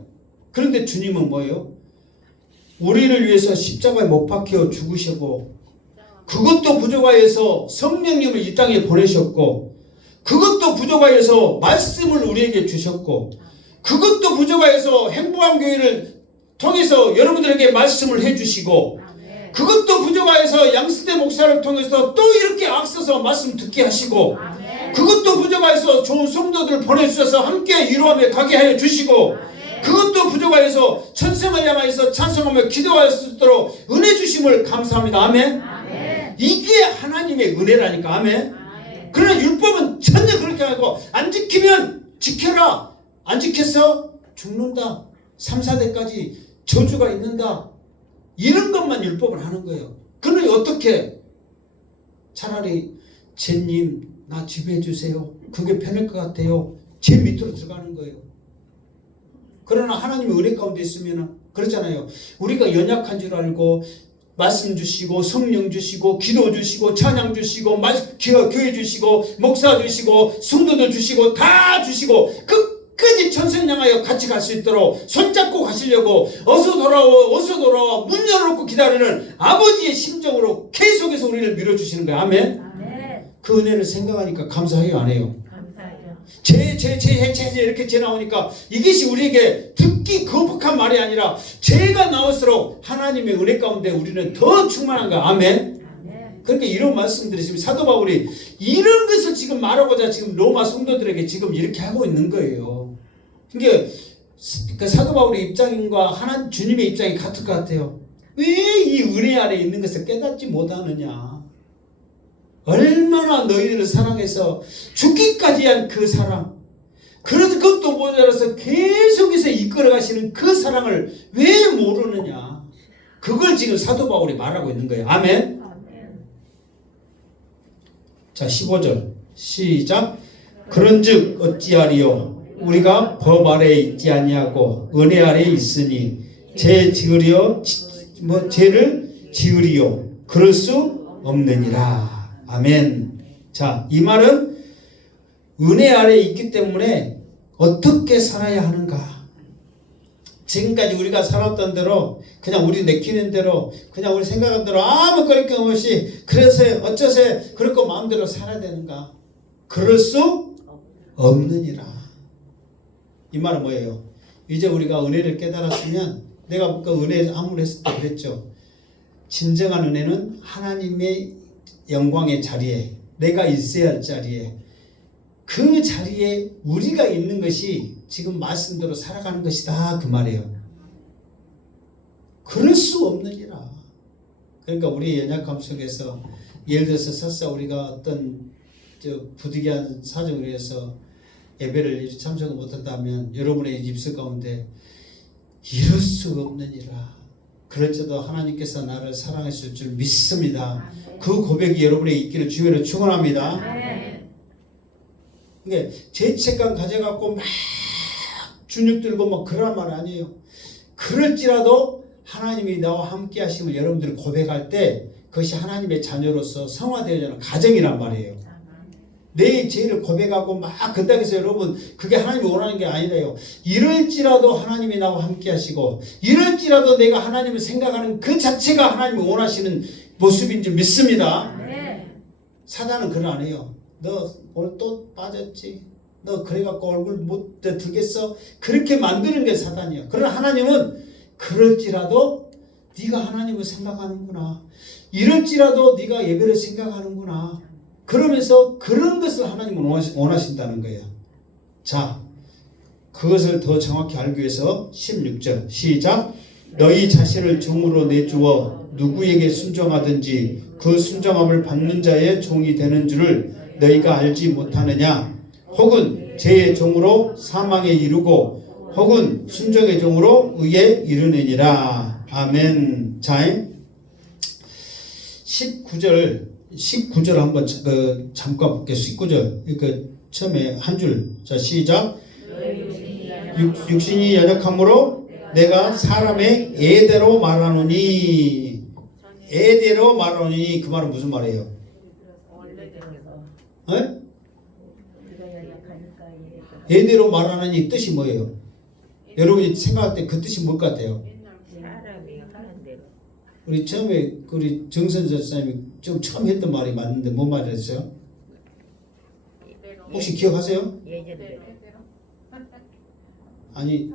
그런데 주님은 뭐예요? 우리를 위해서 십자가에 못 박혀 죽으시고 그것도 부족하여서 성령님을 이 땅에 보내셨고 그것도 부족하여서 말씀을 우리에게 주셨고 그것도 부족하여서 행복한 교회를 통해서 여러분들에게 말씀을 해주시고 그것도 부족하여서 양스대 목사를 통해서 또 이렇게 앞서서 말씀 듣게 하시고 그것도 부족하여서 좋은 성도들 보내주셔서 함께 위로하며 가게 하여 주시고 그것도 부족하여서 천성을 향하여서 찬송하며 기도할 수 있도록 은혜 주심을 감사합니다. 아멘. 이게 하나님의 은혜라니까. 아멘. 그러나 율법은 전혀 그렇게 하고 안 지키면 지켜라. 안 지켜서 죽는다. 3, 4대까지 저주가 있는다. 이런 것만 율법을 하는 거예요. 그러니 어떻게 차라리 제님 나 지배해 주세요. 그게 편할 것 같아요. 제 밑으로 들어가는 거예요. 그러나 하나님의 은혜 가운데 있으면 그렇잖아요. 우리가 연약한 줄 알고 말씀 주시고 성령 주시고 기도 주시고 찬양 주시고 교회 주시고 목사 주시고 성도들 주시고 다 주시고 끝까지 천성 향하여 같이 갈 수 있도록 손잡고 가시려고 어서 돌아와 문 열어놓고 기다리는 아버지의 심정으로 계속해서 우리를 밀어주시는 거예요. 아멘. 그 은혜를 생각하니까 감사해요 안 해요? 죄 이렇게 나오니까 이것이 우리에게 듣기 거북한 말이 아니라 죄가 나올수록 하나님의 은혜 가운데 우리는 더 충만한 거야. 아멘. 그러니까 이런 말씀들이 지금 사도 바울이 이런 것을 지금 말하고자 지금 로마 성도들에게 지금 이렇게 하고 있는 거예요. 그러니까 사도 바울의 입장과 주님의 입장이 같을 것 같아요. 왜 이 은혜 아래 있는 것을 깨닫지 못하느냐. 얼마나 너희들을 사랑해서 죽기까지 한 그 사랑. 그래도 그것도 모자라서 계속해서 이끌어 가시는 그 사랑을 왜 모르느냐. 그걸 지금 사도 바울이 말하고 있는 거예요. 아멘. 자 15절 시작. 그런즉 어찌하리요 우리가 법 아래에 있지 아니하고 은혜 아래에 있으니 죄를 지으리요 그럴 수 없느니라. 아멘. 자, 이 말은 은혜 아래에 있기 때문에 어떻게 살아야 하는가? 지금까지 우리가 살았던 대로 그냥 우리 내키는 대로 그냥 우리 생각한 대로 아무 거리낌 없이 그래서 어째서 그렇게 마음대로 살아야 되는가? 그럴 수 없느니라. 이 말은 뭐예요? 이제 우리가 은혜를 깨달았으면 내가 그 은혜 암울했을 때 그랬죠. 진정한 은혜는 하나님의 영광의 자리에 내가 있어야 할 자리에 그 자리에 우리가 있는 것이 지금 말씀대로 살아가는 것이다 그 말이에요. 그럴 수 없느니라. 그러니까 우리 연약함 속에서 예를 들어서 설사 우리가 어떤 부득이한 사정을 위해서 예배를 참석을 못한다면 여러분의 입술 가운데 이럴 수 없느니라. 그럴지도 하나님께서 나를 사랑하실 줄 믿습니다. 그 고백이 여러분의 있기를 주의로 축원합니다. 그러니까 죄책감 가져갖고 막 주눅 들고 막 그런 말 아니에요. 그럴지라도 하나님이 나와 함께 하심을 여러분들이 고백할 때 그것이 하나님의 자녀로서 성화되어야 하는 가정이란 말이에요. 내 죄를 고백하고 막 그렇다고 해서 여러분 그게 하나님이 원하는 게 아니라요. 이럴지라도 하나님이 나와 함께 하시고 이럴지라도 내가 하나님을 생각하는 그 자체가 하나님이 원하시는 모습인 줄 믿습니다. 사단은 그런 안 해요. 너 오늘 또 빠졌지? 너 그래갖고 얼굴 못 들겠어? 그렇게 만드는 게 사단이야. 그러나 하나님은 그럴지라도 네가 하나님을 생각하는구나. 이럴지라도 네가 예배를 생각하는구나. 그러면서 그런 것을 하나님은 원하신다는 거예요. 자, 그것을 더 정확히 알기 위해서 16절 시작. 너희 자신을 종으로 내주어 누구에게 순종하든지 그 순종함을 받는 자의 종이 되는 줄을 너희가 알지 못하느냐? 혹은 죄의 종으로 사망에 이르고 혹은 순종의 종으로 의에 이르느니라. 아멘. 자, 19절 한번 잠깐 볼게요. 19절. 그러니까 처음에 한 줄. 자, 시작. 육신이 연약함으로 내가 사람의 애대로 말하노니. 애대로 말하노니 그 말은 무슨 말이에요? 네? 애대로 말하노니 뜻이 뭐예요? 여러분이 생각할 때 그 뜻이 뭘 것 같아요? 사람이 하는 대로. 우리 처음에 우리 정선 전사님이 좀 처음 했던 말이 맞는데 뭔 말이었어요? 혹시 기억하세요? 예전대로. 아니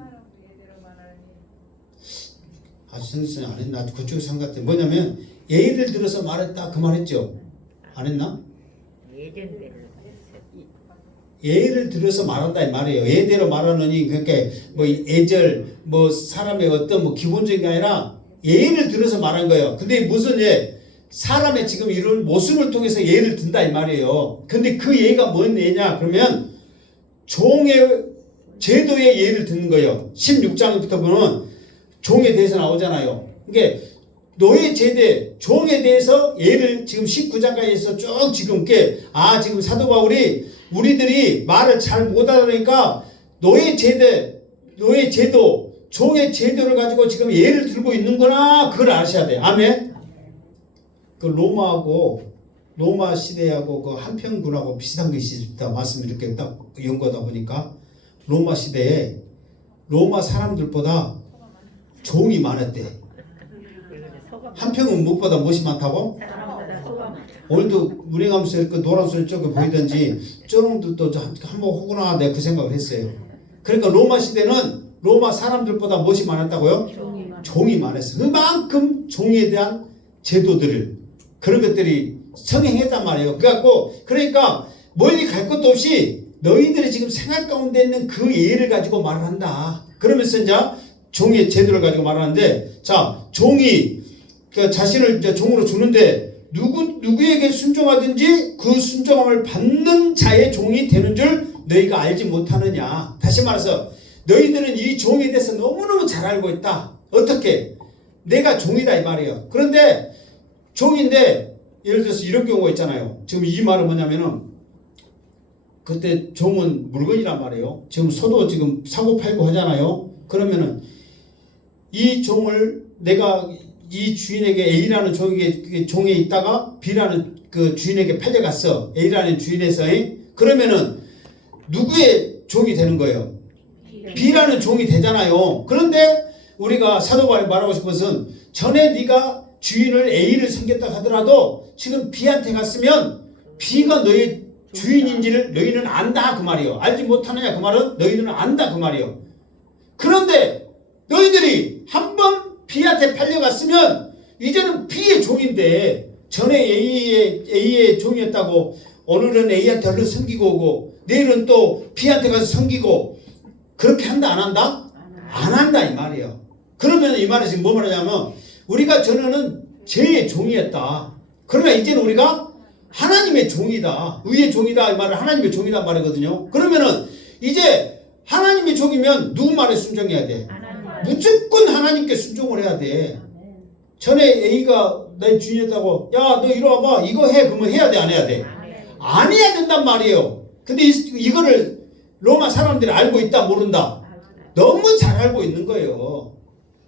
전선생님 안 했나? 그쪽 생각때 뭐냐면 예를 들어서 말했다 그 말했죠? 안 했나? 예전대로. 예를 들어서 말한다 이 말이에요. 예대로 말하느니 그러니까 뭐 예절 뭐 사람의 어떤 뭐 기본적인 게 아니라 예를 들어서 말한 거예요. 근데 무슨 예? 사람의 지금 이런 모습을 통해서 예를 든다 이 말이에요. 근데 그 예가 뭔 예냐? 그러면 종의 제도의 예를 듣는 거예요. 16장부터 보면 종에 대해서 나오잖아요. 그러니까 노예 제대 종에 대해서 예를 지금 19장까지 해서 쭉 지금 지금 사도 바울이 우리들이 말을 잘 못 알아내니까 노예 제도, 종의 제도를 가지고 지금 예를 들고 있는구나. 그걸 아셔야 돼. 아멘. 그 로마 시대하고 그 한평군하고 비슷한 것이 있다. 말씀을 이렇게 딱 연구하다 보니까 로마 시대에 로마 사람들보다 종이 많았대. 한평은 무엇보다 무엇이 많다고? 오늘도 운행하면서 그 노란색 쪽에 보이던지 저놈들도 한번 호구나 내가 그 생각을 했어요. 그러니까 로마 시대는 로마 사람들보다 무엇이 많았다고요? 종이 많았어요. 그만큼 종에 대한 제도들을 그런 것들이 성행했단 말이에요. 그러니까 멀리 갈 것도 없이 너희들이 지금 생활 가운데 있는 그 예를 가지고 말을 한다. 그러면서 이제 종의 제도를 가지고 말하는데 자 종이 그 자신을 이제 종으로 주는데 누구에게 순종하든지 그 순종함을 받는 자의 종이 되는 줄 너희가 알지 못하느냐. 다시 말해서 너희들은 이 종에 대해서 너무너무 잘 알고 있다. 어떻게? 내가 종이다 이 말이에요. 그런데 종인데 예를 들어서 이런 경우가 있잖아요. 지금 이 말은 뭐냐면은 그때 종은 물건이란 말이에요. 지금 소도 지금 사고 팔고 하잖아요. 그러면은 이 종을 내가 이 주인에게 A라는 종에 있다가 B라는 그 주인에게 팔려갔어. A라는 주인에서. 그러면은 누구의 종이 되는 거예요? B라는 종이 되잖아요. 그런데 우리가 사도 바울이 말하고 싶은 것은 전에 네가 주인을 A를 섬겼다 하더라도 지금 B한테 갔으면 B가 너의 주인인지를 너희는 안다 그 말이에요. 알지 못하느냐 그 말은 너희들은 안다 그 말이에요. 그런데 너희들이 한번 B한테 팔려갔으면 이제는 B의 종인데 전에 A의 종이었다고 오늘은 A한테 얼른 섬기고 오고 내일은 또 B한테 가서 섬기고 그렇게 한다 안 한다? 안 한다 이 말이에요. 그러면 이 말이 지금 뭐 말하냐면 우리가 전에는 죄의 종이었다. 그러나 이제는 우리가 하나님의 종이다. 의의 종이다 이 말은 하나님의 종이다 말이거든요. 그러면은 이제 하나님의 종이면 누구 말에 순종해야 돼? 무조건 하나님께 순종을 해야 돼. 전에 A가 내 주인이었다고 야 너 이리 와봐 이거 해 그러면 해야 돼 안 해야 돼? 안 해야 된단 말이에요. 근데 이거를 로마 사람들이 알고 있다 모른다? 너무 잘 알고 있는 거예요.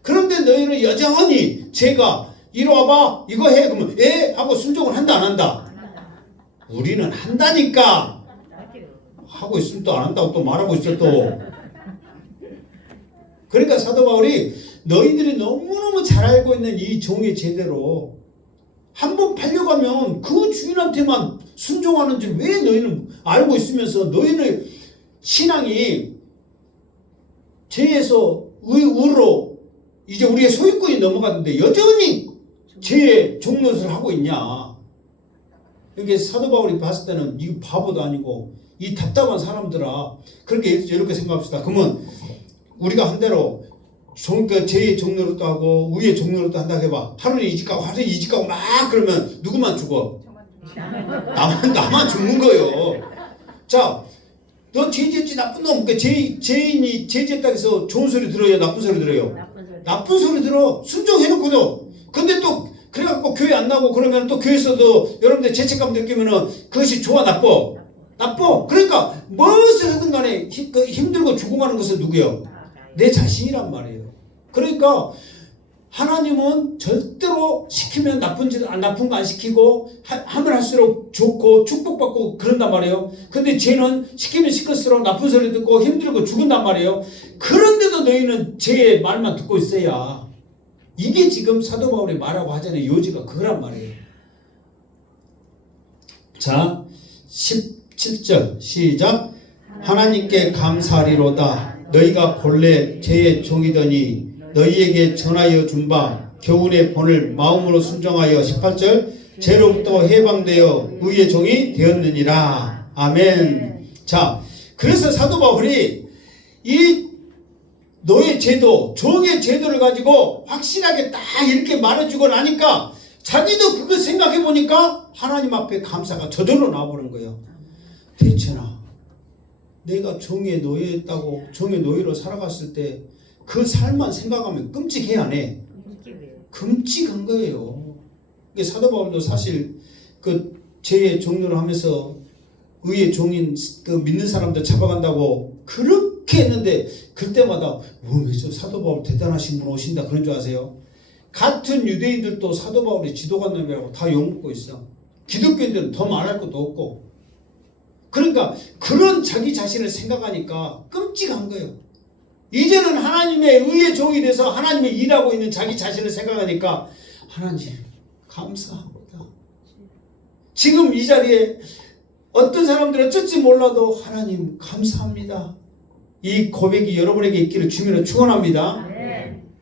그런데 너희는 여전히 제가 이리 와봐 이거 해 그러면 예 하고 순종을 한다 안 한다? 우리는 한다니까. 하고 있으면 또 안 한다고 또 말하고 있어 또. 그러니까 사도 바울이 너희들이 너무너무 잘 알고 있는 이 종의 제대로 한번 팔려가면 그 주인한테만 순종하는지 왜 너희는 알고 있으면서 너희는 신앙이 죄에서 의로 이제 우리의 소유권이 넘어갔는데 여전히 죄의 종노릇을 하고 있냐. 이게 사도 바울이 봤을 때는 이 바보도 아니고 이 답답한 사람들아 그렇게 이렇게 생각합시다. 그러면 우리가 한 대로 죄의 종노릇도 하고 의의 종노릇도 한다고 해봐. 하루는 이 집 가고 하루는 이 집 가고 막 그러면 누구만 죽어? 나만 죽는 거예요. 자, 너 죄 지었지 나쁜 놈. 그러니까 죄인이 죄 지었다고 해서 좋은 소리 들어요? 나쁜 소리 들어요? 나쁜 소리 들어. 순종해놓고도. 근데 또 그래갖고 교회 안 나오고 그러면 또 교회에서도 여러분들 죄책감 느끼면은 그것이 좋아 나빠? 나빠. 그러니까 무엇을 하든 간에 힘들고 죽어가는 것은 누구예요? 내 자신이란 말이에요. 그러니까 하나님은 절대로 시키면 나쁜 거 안 시키고 하면 할수록 좋고 축복받고 그런단 말이에요. 근데 죄는 시키면 시킬수록 나쁜 소리 듣고 힘들고 죽은단 말이에요. 그런데도 너희는 죄의 말만 듣고 있어야 이게 지금 사도 바울이 말하고 하잖아요. 요지가 그거란 말이에요. 자 17절 시작. 하나님께 감사하리로다. 너희가 본래 죄의 종이더니 너희에게 전하여 준 바 교훈의 본을 마음으로 순종하여 18절 죄로부터 해방되어 의의 종이 되었느니라. 아멘. 자, 그래서 사도 바울이 이 너의 제도, 종의 제도를 가지고 확실하게 딱 이렇게 말해주고 나니까 자기도 그거 생각해 보니까 하나님 앞에 감사가 저절로 나와버린 거예요. 대체나 내가 종의 노예였다고 종의 노예로 살아갔을 때 그 삶만 생각하면 끔찍해 안 해? 끔찍한 거예요. 사도 바울도 사실 그 죄의 종로를 하면서 의의 종인 그 믿는 사람들 잡아간다고 그렇게 했는데 그때마다 저 사도 바울 대단하신 분 오신다 그런 줄 아세요? 같은 유대인들도 사도 바울이 지도관놈이라고 다 욕먹고 있어. 기독교인들은 더 말할 것도 없고. 그러니까 그런 자기 자신을 생각하니까 끔찍한 거예요. 이제는 하나님의 의의 종이 돼서 하나님의 일하고 있는 자기 자신을 생각하니까 하나님 감사합니다. 지금 이 자리에 어떤 사람들은 어쩔지 몰라도 하나님 감사합니다. 이 고백이 여러분에게 있기를 주님으로 축원합니다.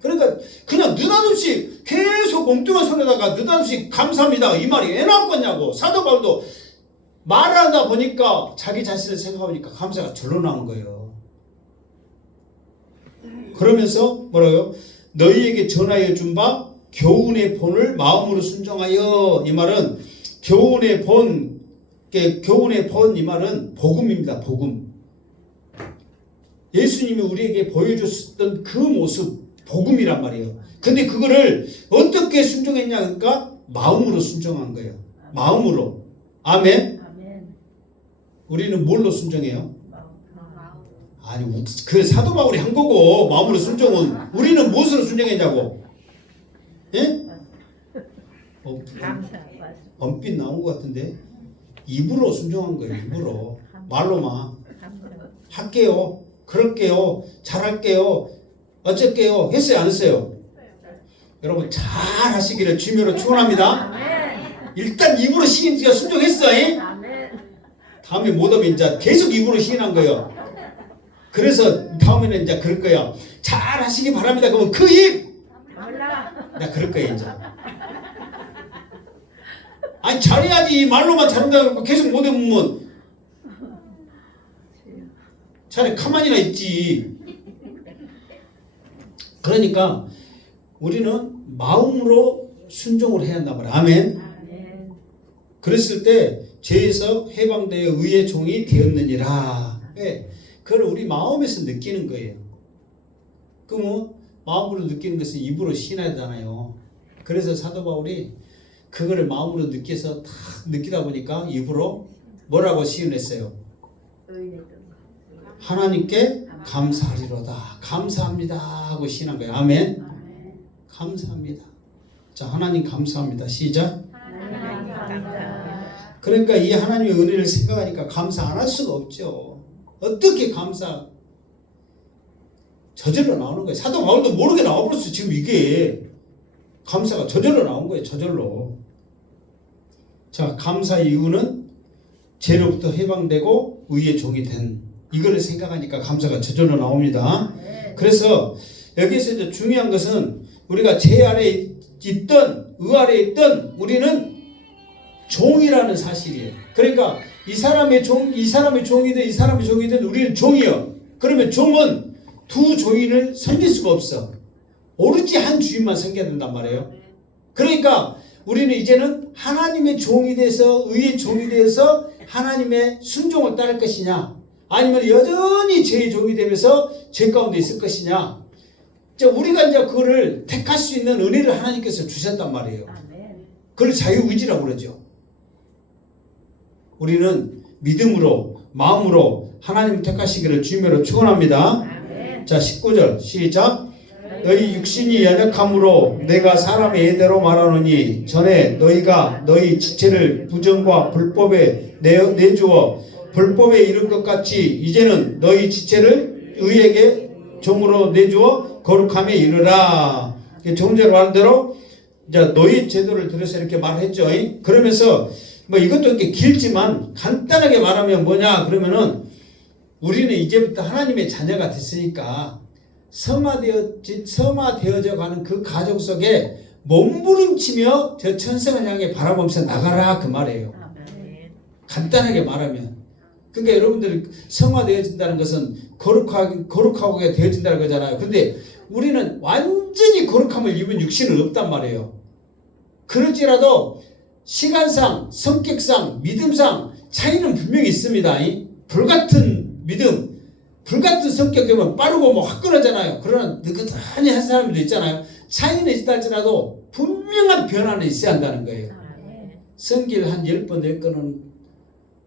그러니까 그냥 느닷없이 계속 엉뚱한 소리에다가 느닷없이 감사합니다 이 말이 왜 나왔겠냐고. 사도 바울도 말하다 보니까 자기 자신을 생각하니까 감사가 절로 나온 거예요. 그러면서 뭐라고요? 너희에게 전하여 준 바 교훈의 본을 마음으로 순종하여. 이 말은 교훈의 본 이 말은 복음입니다. 복음. 예수님이 우리에게 보여줬던 그 모습 복음이란 말이에요. 근데 그거를 어떻게 순종했냐 그러니까 마음으로 순종한 거예요. 마음으로. 아멘. 우리는 뭘로 순종해요? 마음. 아니 그 사도 바울이 한 거고 마음으로 순종은 우리는 무엇으로 순종했냐고? 예? 감사. 엄빛 나온 것 같은데 입으로 순종한 거예요. 입으로 말로만 감사. 할게요, 그럴게요, 잘할게요, 어쩔게요 했어요, 안 했어요? 여러분 잘 하시기를 주님으로 축원합니다. 일단 입으로 시인지가 순종했어. 다음에 못 오면 이제 계속 입으로 시인한 거예요. 그래서 다음에는 이제 그럴 거야. 잘 하시기 바랍니다. 그러면 그 입! 나 그럴 거야 이제. 아니 잘해야지. 말로만 잘한다고 계속 못 해보면 차라리 가만히나 있지. 그러니까 우리는 마음으로 순종을 해야 한단 말이야. 아멘. 그랬을 때 죄에서 해방되어 의의 종이 되었느니라. 네. 그걸 우리 마음에서 느끼는 거예요. 그러면 마음으로 느끼는 것은 입으로 신하잖아요. 그래서 사도 바울이 그거를 마음으로 느껴서 다 느끼다 보니까 입으로 뭐라고 시인했어요? 하나님께 감사하리로다. 감사합니다 하고 시인한 거예요. 아멘. 감사합니다. 자, 하나님 감사합니다. 시작. 그러니까 이 하나님의 은혜를 생각하니까 감사 안 할 수가 없죠. 어떻게 감사 저절로 나오는 거예요. 사도 바울도 모르게 나와버렸어. 지금 이게 감사가 저절로 나온 거예요. 저절로. 자, 감사 이유는 죄로부터 해방되고 의의 종이 된 이거를 생각하니까 감사가 저절로 나옵니다. 그래서 여기서 이제 중요한 것은 우리가 죄 아래 있던 의 아래 있던 우리는 종이라는 사실이에요. 그러니까 이 사람의 종이든 이 사람의 종이든 우리는 종이요. 그러면 종은 두 종인을 섬길 수가 없어. 오로지 한 주인만 섬겨야 된단 말이에요. 그러니까 우리는 이제는 하나님의 종이 돼서 의의 종이 돼서 하나님의 순종을 따를 것이냐, 아니면 여전히 죄의 종이 되면서 죄 가운데 있을 것이냐. 우리가 이제 그거를 택할 수 있는 은혜를 하나님께서 주셨단 말이에요. 그걸 자유의지라고 그러죠. 우리는 믿음으로 마음으로 하나님 택하시기를 주님으로 축원합니다. 자, 19절 시작. 너희 육신이 연약함으로 내가 사람의 예대로 말하노니 전에 너희가 너희 지체를 부정과 불법에 내주어 불법에 이른 것 같이 이제는 너희 지체를 의에게 종으로 내주어 거룩함에 이르라. 조금 전에 말한 대로 이제 너희 제도를 들여서 이렇게 말했죠. 그러면서 뭐 이것도 이렇게 길지만 간단하게 말하면 뭐냐 그러면은 우리는 이제부터 하나님의 자녀가 됐으니까 성화되어져 가는 그 가정 속에 몸부림치며 저 천성을 향해 바라보면서 나가라 그 말이에요. 간단하게 말하면. 그러니까 여러분들이 성화되어진다는 것은 거룩하고 되어진다는 거잖아요. 근데 우리는 완전히 거룩함을 입은 육신은 없단 말이에요. 그럴지라도 시간상, 성격상, 믿음상 차이는 분명히 있습니다. 불같은 믿음, 불같은 성격이면 빠르고 뭐 화끈하잖아요. 그러나 느긋하니 한 사람도 있잖아요. 차이는 있다 할지라도 분명한 변화는 있어야 한다는 거예요. 성길 한 10번 낼 거는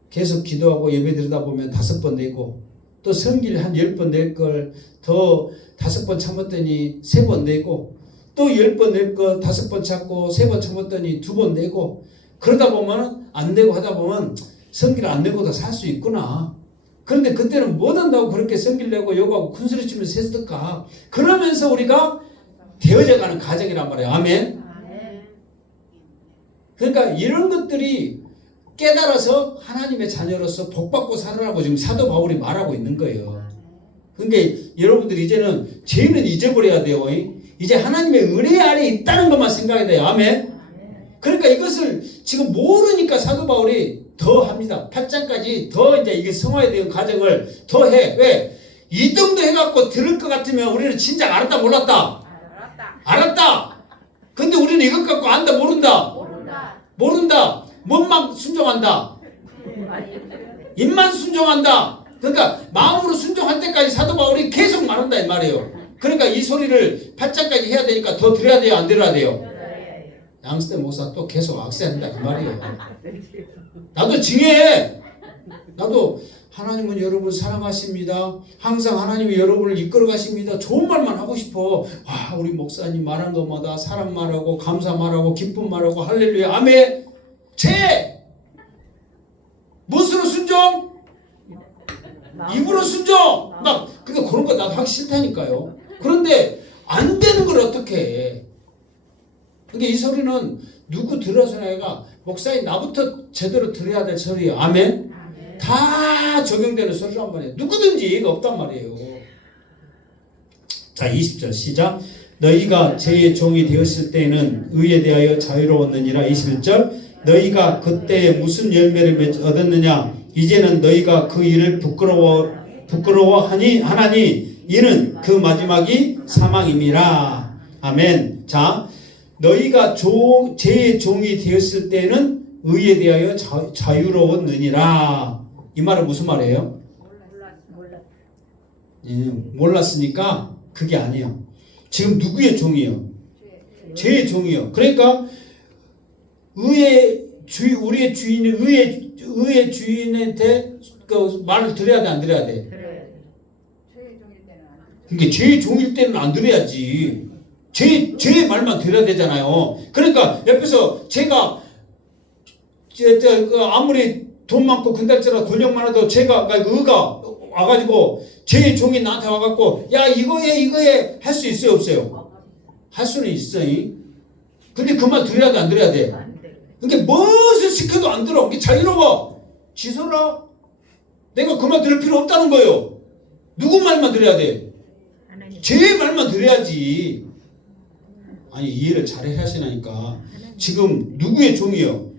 계속 기도하고 예배 드리다 보면 5번 내고, 또 성길 한 10번 낼 걸 더 5번 참았더니 3번 내고, 또 10번 낼 거 5번 참고 3번 참았더니 2번 내고, 그러다 보면 안 되고 하다 보면 성길 안 내고도 살 수 있구나. 그런데 그때는 못 한다고 그렇게 성길 내고 욕하고 큰소리 치면서 했을까? 그러면서 우리가 되어져 가는 과정이란 말이에요. 아멘. 그러니까 이런 것들이 깨달아서 하나님의 자녀로서 복받고 살아라고 지금 사도 바울이 말하고 있는 거예요. 그러니까 여러분들이 이제는 죄는 잊어버려야 돼요. 이제 하나님의 은혜 아래 있다는 것만 생각해야 돼요. 아멘. 그러니까 이것을 지금 모르니까 사도 바울이 더 합니다. 8장까지 더 이제 이게 성화에 대한 과정을 더 해. 왜? 이 정도 해갖고 들을 것 같으면 우리는 진작 알았다 몰랐다? 알았다. 근데 우리는 이것 갖고 안다 모른다? 모른다. 몸만 순종한다. 입만 순종한다. 그러니까 마음으로 순종할 때까지 사도 바울이 계속 말한다 이 말이에요. 그러니까 이 소리를 8장까지 해야 되니까 더 들어야 돼요? 안 들어야 돼요? 양스테 목사 또 계속 악세한다 그 말이에요. 나도 증해. 나도 하나님은 여러분을 사랑하십니다. 항상 하나님이 여러분을 이끌어 가십니다. 좋은 말만 하고 싶어. 와, 우리 목사님 말한 것마다 사랑 말하고 감사 말하고 기쁨 말하고 할렐루야 아멘. 무엇으로 순종? 입으로 순종. 막 그러니까 그런 거 나도 하기 싫다니까요. 그런데 안 되는 걸 어떻게 해? 그러니까 이 소리는 누구 들어서 내가 목사님 나부터 제대로 들어야 될 소리예요. 아멘. 다 적용되는 소리란 말이에요. 누구든지 예의가 없단 말이에요. 자, 20절 시작. 너희가 죄의 종이 되었을 때에는 의에 대하여 자유로웠느니라. 21절. 너희가 그때에 무슨 열매를 얻었느냐? 이제는 너희가 그 일을 부끄러워하니 하나니 이는 그 마지막이 사망임이라. 아멘. 자, 너희가 죄의 종이 되었을 때는 의에 대하여 자유로웠느니라. 이 말은 무슨 말이에요? 몰랐으니까 그게 아니에요. 지금 누구의 종이요? 죄의 종이요. 그러니까 우리의 주인이 의의 주인한테 그 말을 들어야 돼, 안 들어야 돼? 그러니까 죄의 종일 때는 안 들어야지. 죄의 말만 들어야 되잖아요. 그러니까 옆에서 제가 아무리 돈 많고 근달짜라 권력 많아도 제가 의가 와가지고 죄의 종이 나한테 와갖고 야 이거 해 할 수 있어요 없어요? 할 수는 있어. 근데 그 말 들어야 돼 안 들어야 돼? 그러니까 무엇을 시켜도 안 들어. 그게 자유로워. 지소라. 내가 그 말 들을 필요 없다는 거예요. 누구 말만 들어야 돼? 죄의 말만 들어야지. 아니 이해를 잘 하시나니까. 지금 누구의 종이요?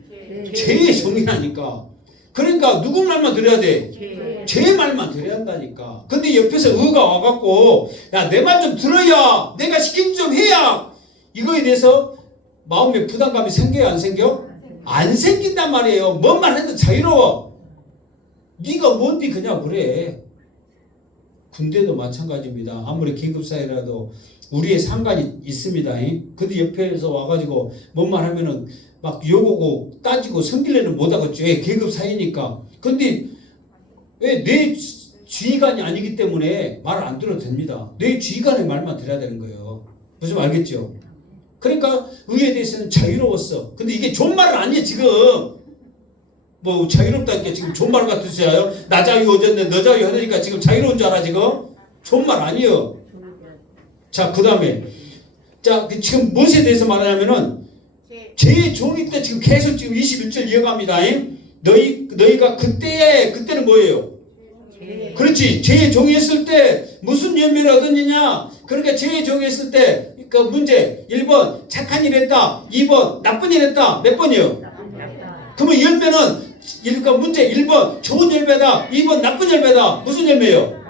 죄의 종이라니까. 그러니까 누구 말만 들어야 돼? 죄의 말만 들어야 한다니까. 근데 옆에서 의가 와갖고 야 내 말 좀 들어야 내가 시킨 좀 해야 이거에 대해서 마음에 부담감이 생겨요 안 생겨? 안 생긴단 말이에요. 뭔 말 해도 자유로워. 네가 뭔데 그냥 그래. 군대도 마찬가지입니다. 아무리 계급사회라도 우리의 상관이 있습니다. 근데 옆에서 와가지고 뭔 말 하면은 막 욕하고 따지고 성질내는 못하겠죠. 왜? 계급 사이니까. 근데 왜 내 지휘관이 아니기 때문에 말을 안 들어도 됩니다. 내 지휘관의 말만 들어야 되는 거예요. 무슨 말 알겠죠? 그러니까 의에 대해서는 자유로웠어. 근데 이게 좋은 말은 아니에요 지금. 뭐 자유롭다니까 지금 좋은 말 같으세요? 나 자유 어졌네 너 자유 하니까 지금 자유로운 줄 알아 지금? 좋은 말 아니에요. 자, 그 다음에 자 지금 무엇에 대해서 말하냐면은 죄의 종이 때 지금 계속 지금 21절 이어갑니다. 너희가 그때는 뭐예요? 그렇지. 죄의 종이 했을 때 무슨 열매를 얻었느냐? 그러니까 죄의 종이 했을 때 그 문제 1번 착한 일 했다. 2번 나쁜 일 했다. 몇 번이요? 그러면 열매는 그러니까 문제 1번 좋은 열매다. 2번 나쁜 열매다. 무슨 열매요?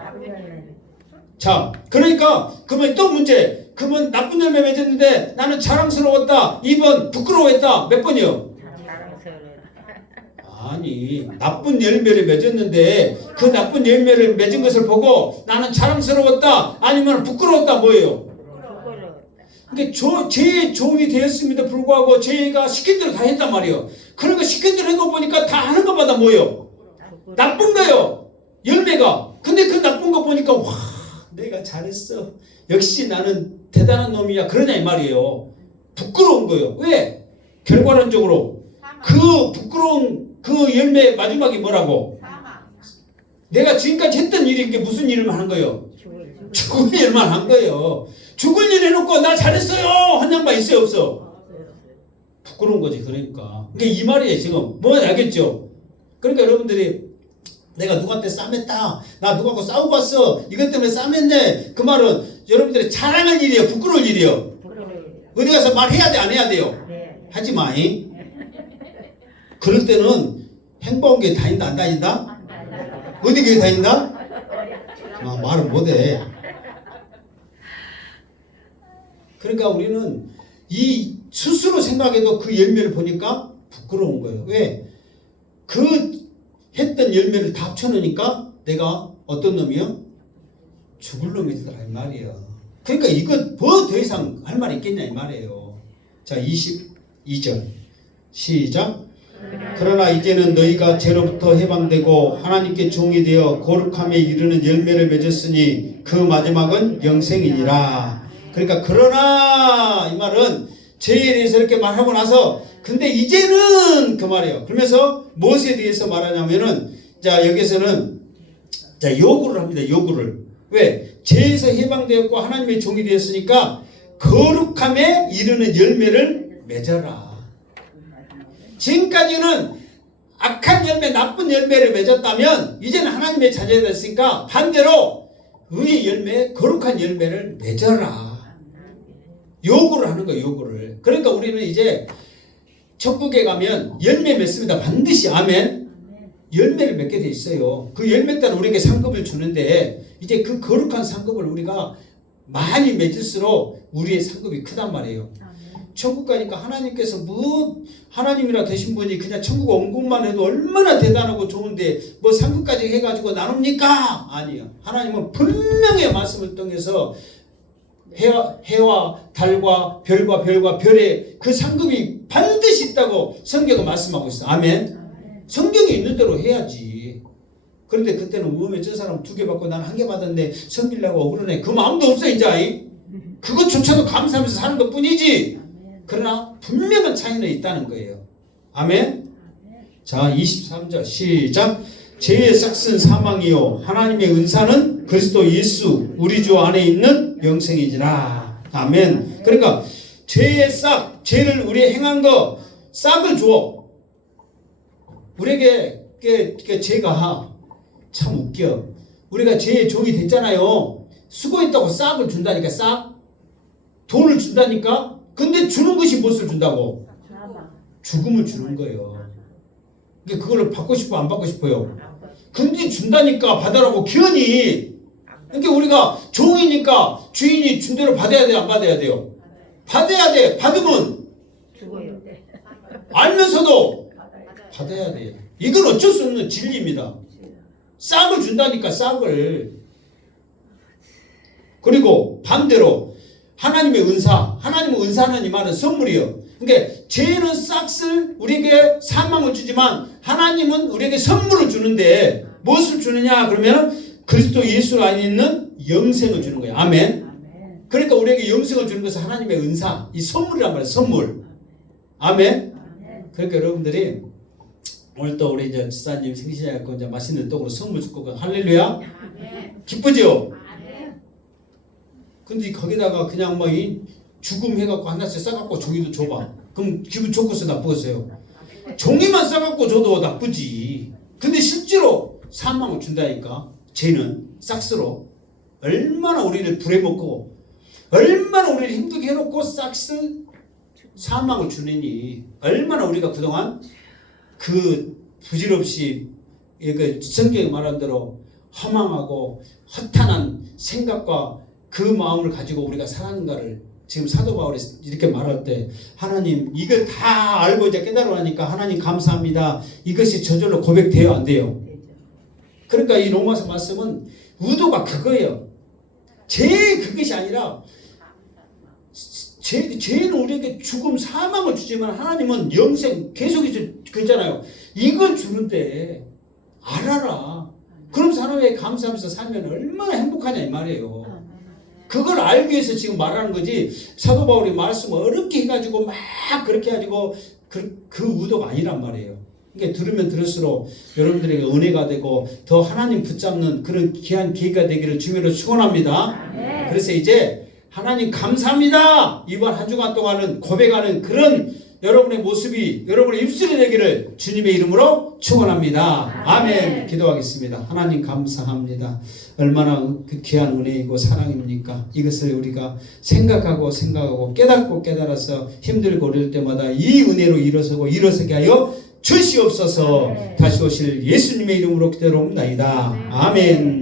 자, 그러니까 그러면 또 문제. 그러면 나쁜 열매 맺었는데 나는 자랑스러웠다. 2번 부끄러워했다. 몇 번이요? 아니 나쁜 열매를 맺었는데 그 나쁜 열매를 맺은 것을 보고 나는 자랑스러웠다. 아니면 부끄러웠다. 뭐예요? 그러니까 죄의 종이 되었음에도 불구하고 죄가 시킨 대로 다 했단 말이에요. 그러니까 시킨 대로 한 거 보니까 다 하는 것마다 뭐예요? 나쁜 거예요. 열매가. 근데 그 나쁜 거 보니까 와 내가 잘했어. 역시 나는 대단한 놈이야. 그러냐 이 말이에요. 부끄러운 거예요. 왜? 결과론적으로 그 부끄러운 그 열매 마지막이 뭐라고? 내가 지금까지 했던 일이 게 무슨 일을 한 거예요? 죽을 일만 한 거예요. 죽을 일 해놓고 나 잘했어요 한 양반 있어요 없어? 부끄러운 거지. 그러니까 이 말이에요 지금. 뭔지 알겠죠? 그러니까 여러분들이 내가 누구한테 싸맸다. 나 누구하고 싸우고 왔어. 이것 때문에 싸맸네. 그 말은 여러분들이 자랑할 일이에요? 부끄러울 일이에요? 어디 가서 말해야 돼? 안 해야 돼요? 하지 마. 그럴 때는 행복한 교회 다닌다 안 다닌다? 어디 교회 다닌다? 말은 못해. 그러니까 우리는 이 스스로 생각해도 그 열매를 보니까 부끄러운 거예요. 왜? 그 했던 열매를 다 합쳐놓으니까 내가 어떤 놈이요? 죽을 놈이더라 이 말이에요. 그러니까 이거 뭐 더 이상 할 말이 있겠냐 이 말이에요. 자 22절 시작. 그러나 이제는 너희가 죄로부터 해방되고 하나님께 종이 되어 거룩함에 이르는 열매를 맺었으니 그 마지막은 영생이니라. 그러니까 그러나 이 말은 죄에 대해서 이렇게 말하고 나서 근데 이제는 그 말이에요. 그러면서 무엇에 대해서 말하냐면은 자 여기서는 자 요구를 합니다. 요구를. 왜? 죄에서 해방되었고 하나님의 종이 되었으니까 거룩함에 이르는 열매를 맺어라. 지금까지는 악한 열매, 나쁜 열매를 맺었다면 이제는 하나님의 자녀가 됐으니까 반대로 의의 열매, 거룩한 열매를 맺어라. 요구를 하는 거예요. 요구를. 그러니까 우리는 이제 천국에 가면 열매 맺습니다. 반드시. 아멘. 열매를 맺게 돼 있어요. 그 열매 따라 우리에게 상급을 주는데 이제 그 거룩한 상급을 우리가 많이 맺을수록 우리의 상급이 크단 말이에요. 천국 가니까 하나님께서 뭐 하나님이라 되신 분이 그냥 천국 온 것만 해도 얼마나 대단하고 좋은데 뭐 상급까지 해가지고 나눕니까? 아니요. 하나님은 분명히 말씀을 통해서 해와 달과 별과 별의 그 상급이 반드시 있다고 성경은 말씀하고 있어요. 아멘. 성경에 있는 대로 해야지. 그런데 그때는 저 사람 2개 받고 난 1개 받았는데 섬기려고 억울하네. 그 마음도 없어 이제. 그것조차도 감사하면서 사는 것 뿐이지. 그러나 분명한 차이는 있다는 거예요. 아멘. 자 23절 시작. 죄의 싹은 사망이요 하나님의 은사는 그리스도 예수 우리 주 안에 있는 영생이지라. 아멘. 그러니까 죄의 싹, 죄를 우리 행한 거 싹을 줘. 우리에게 죄가 참 웃겨. 우리가 죄의 종이 됐잖아요. 수고했다고 싹을 준다니까. 싹 돈을 준다니까. 근데 주는 것이 무엇을 준다고? 죽음을 주는 거예요. 그러니까 그걸 받고 싶어 안 받고 싶어요? 근데 준다니까 받으라고 기현이. 그러니까 우리가 종이니까 주인이 준 대로 받아야 돼요? 안 받아야 돼요? 받아야 돼. 받으면 죽어요. 알면서도 받아야 돼요. 이건 어쩔 수 없는 진리입니다. 싹을 준다니까 싹을. 그리고 반대로 하나님의 은사. 하나님의 은사는 이 말은 선물이요. 그러니까 죄는 싹을 우리에게 사망을 주지만 하나님은 우리에게 선물을 주는데 무엇을 주느냐 그러면 그리스도 예수 안에 있는 영생을 주는 거예요. 아멘. 그러니까 우리에게 영생을 주는 것은 하나님의 은사. 이 선물이란 말이에요. 선물. 아멘. 그러니까 여러분들이 오늘 또 우리 이제 지사님 생신이고 이제 맛있는 떡으로 선물 줄 거고 할렐루야. 기쁘죠? 근데 거기다가 그냥 막 이 죽음 해갖고 하나씩 싸갖고 종이도 줘봐. 그럼 기분 좋겠어요? 나쁘겠어요? 종이만 싸갖고 줘도 나쁘지. 근데 실제로 사망을 준다니까. 죄는 싹스로 얼마나 우리를 부려먹고 얼마나 우리를 힘들게 해놓고 싹스 사망을 주느니 얼마나 우리가 그동안 그 부질없이 그 성경이 말한 대로 허망하고 허탄한 생각과 그 마음을 가지고 우리가 살았는가를 지금 사도 바울이 이렇게 말할 때 하나님 이걸 다 알고 이제 깨달으니까 하나님 감사합니다. 이것이 저절로 고백돼요? 안 돼요? 그러니까 이 로마서 말씀은 의도가 그거예요. 그것이 아니라 죄는 우리에게 죽음 사망을 주지만 하나님은 영생 계속 그잖아요. 이걸 주는데 알아라. 그럼 하나님에 감사하면서 살면 얼마나 행복하냐 이 말이에요. 그걸 알기 위해서 지금 말하는 거지. 사도 바울이 말씀을 어렵게 해가지고 막 그렇게 해가지고 그 의도가 아니란 말이에요. 그러니까 들으면 들을수록 여러분들에게 은혜가 되고 더 하나님 붙잡는 그런 귀한 기회가 되기를 주님으로 축원합니다. 그래서 이제 하나님 감사합니다. 이번 한 주간 동안은 고백하는 그런 여러분의 모습이 여러분의 입술이 되기를 주님의 이름으로 축원합니다. 아멘. 기도하겠습니다. 하나님 감사합니다. 얼마나 그 귀한 은혜이고 사랑입니까? 이것을 우리가 생각하고 깨달아서 힘들고 어려울 때마다 이 은혜로 일어서게 하여 주시옵소서. 다시 오실 예수님의 이름으로 기도합니다. 아멘.